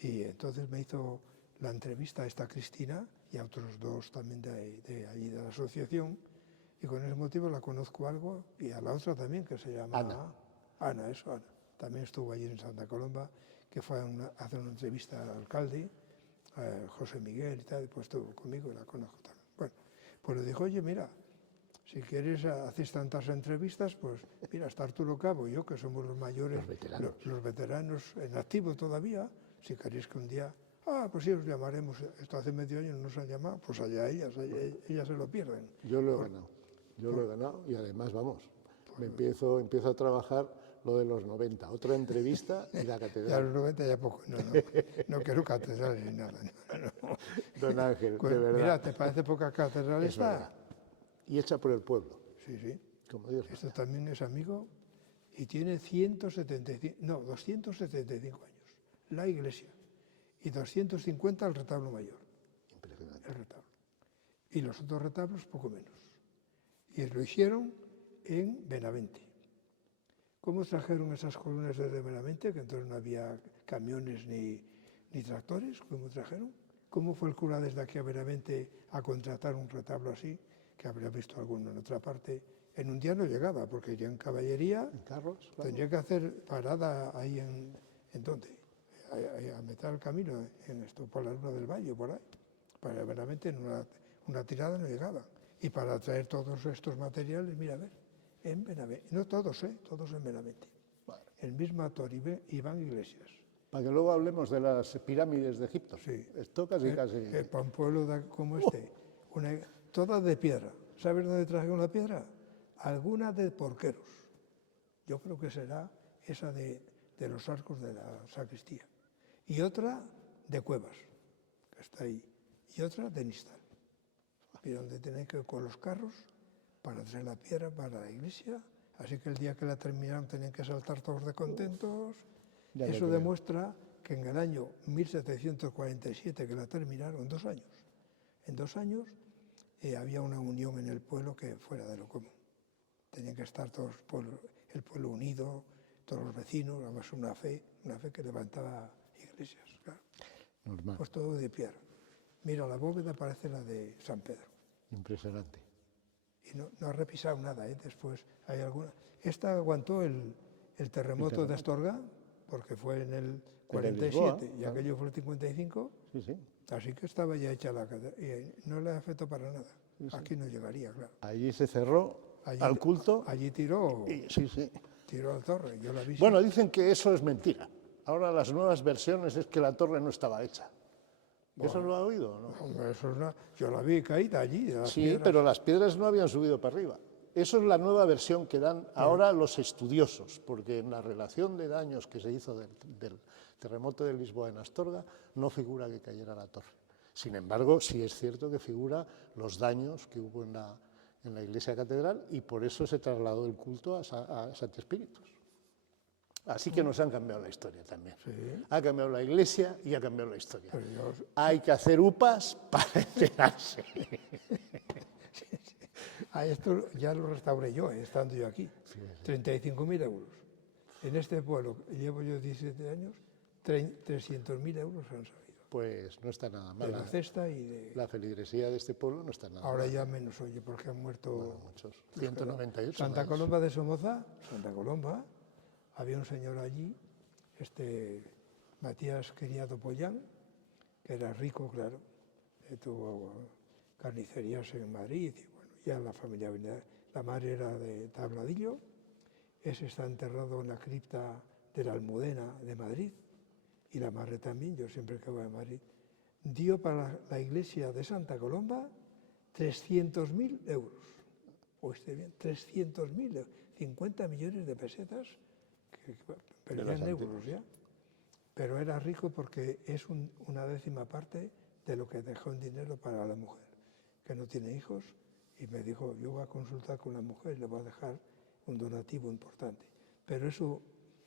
Y entonces me hizo la entrevista a esta Cristina y a otros 2 también de allí de la asociación, y con ese motivo la conozco algo, y a la otra también, que se llama Ana. También estuvo allí en Santa Coloma, que fue a hacer una entrevista al alcalde, a José Miguel y tal, y pues estuvo conmigo y la conozco también. Bueno, pues le dijo, oye, mira, si quieres haces tantas entrevistas, pues mira, está Arturo Cabo y yo, que somos los mayores, los veteranos en activo todavía, si queréis que un día, pues sí, os llamaremos, esto hace medio año no nos han llamado, pues allá ellas se lo pierden. Yo lo he ganado, y además, vamos, empiezo a trabajar lo de los 90, otra entrevista y la catedral. Ya los 90 ya poco, no quiero catedrales ni nada. No. Don Ángel, Pues, de verdad. Mira, ¿te parece poca catedral esta? Verdad. Y hecha por el pueblo. Sí. Como Dios manda. Esto también es amigo y tiene 275 años, la iglesia, y 250 el retablo mayor. Impresionante. El retablo. Y los otros retablos poco menos. Y lo hicieron en Benavente, ¿Cómo trajeron esas columnas desde Benavente, que entonces no había camiones ni tractores? ¿Cómo trajeron? ¿Cómo fue el cura desde aquí a Benavente a contratar un retablo así, que habría visto alguno en otra parte? En un día no llegaba, porque iría en caballería, En carros, claro. tendría que hacer parada ahí ¿en dónde? A meter el camino, en esto, por la Luna del Valle, por ahí. Para Benavente en una tirada no llegaba. Y para traer todos estos materiales, mira, a ver, en Benavente, no todos, todos en Benavente. Vale. El mismo autor, Iván Iglesias. Para que luego hablemos de las pirámides de Egipto. Sí. Esto casi. Para un pueblo como este, toda de piedra. ¿Sabes dónde trajeron la piedra? Alguna de Porqueros. Yo creo que será esa de los arcos de la sacristía. Y otra de Cuevas, que está ahí. Y otra de Nistal. Y donde tienen que ir con los carros para traer la piedra para la iglesia. Así que el día que la terminaron tenían que saltar todos de contentos. Eso demuestra que en el año 1747 que la terminaron, en 2 años había una unión en el pueblo que fuera de lo común. Tenían que estar todos el pueblo unido, todos los vecinos, además una fe que levantaba iglesias, claro. Normal. Pues todo de piedra. Mira, la bóveda parece la de San Pedro. Impresionante. Y no ha repisado nada, después hay alguna. Esta aguantó el terremoto de Astorga, porque fue en el 47 Lisboa, y aquello fue el 55, Sí, sí. así que estaba ya hecha la cadena y no le afectó para nada. Aquí no llegaría, claro. Allí se cerró al culto. Allí tiró al torre, yo la vi. Bueno, dicen que eso es mentira. Ahora las nuevas versiones es que la torre no estaba hecha. ¿Eso lo ha oído o no? Hombre, yo la vi caída allí. De las Sí, piedras. pero las piedras no habían subido para arriba. Eso es la nueva versión que dan ahora los estudiosos, porque en la relación de daños que se hizo del terremoto de Lisboa en Astorga no figura que cayera la torre. Sin embargo, sí es cierto que figura los daños que hubo en la iglesia catedral y por eso se trasladó el culto a Santi Espíritus. Así que nos han cambiado la historia también. Sí. Ha cambiado la iglesia y ha cambiado la historia. Pero Hay que hacer upas para enterarse. esto ya lo restauré yo, estando yo aquí. 35.000 euros. En este pueblo, llevo yo 17 años, 300.000 euros han salido. Pues no está nada mal. De la cesta y de... La feligresía de este pueblo no está nada mal. Ahora ya menos, oye, porque han muerto... Muchos. 198. Santa más. Colomba de Somoza, Santa Colomba, había un señor allí, Matías Criado Pollán, que era rico, claro, tuvo carnicerías en Madrid, y bueno, ya la familia venía, la madre era de Tabladillo, ese está enterrado en la cripta de la Almudena de Madrid, y la madre también, yo siempre que voy a Madrid, dio para la iglesia de Santa Colomba 300.000 euros. Oíste bien, 300.000 euros, 50 millones de pesetas, pero ya en euros ya. Pero era rico porque es una décima parte de lo que dejó en dinero para la mujer, que no tiene hijos, y me dijo, yo voy a consultar con la mujer y le voy a dejar un donativo importante. Pero eso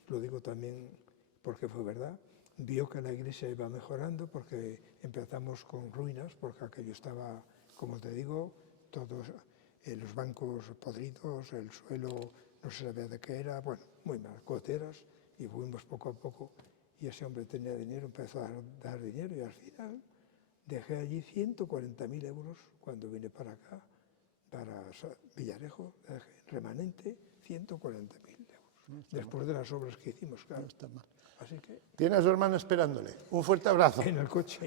lo digo también porque fue verdad. Vio que la iglesia iba mejorando porque empezamos con ruinas, porque aquello estaba, como te digo, todos los bancos podridos, el suelo no se sabía de qué era, bueno, muy mal, goteras, y fuimos poco a poco, y ese hombre tenía dinero, empezó a dar dinero, y al final dejé allí 140.000 euros cuando vine para acá, para Villarejo, dejé remanente 140.000 euros, después de las obras que hicimos, claro. No está mal. Así que... Tiene a su hermano esperándole. Un fuerte abrazo. En el coche.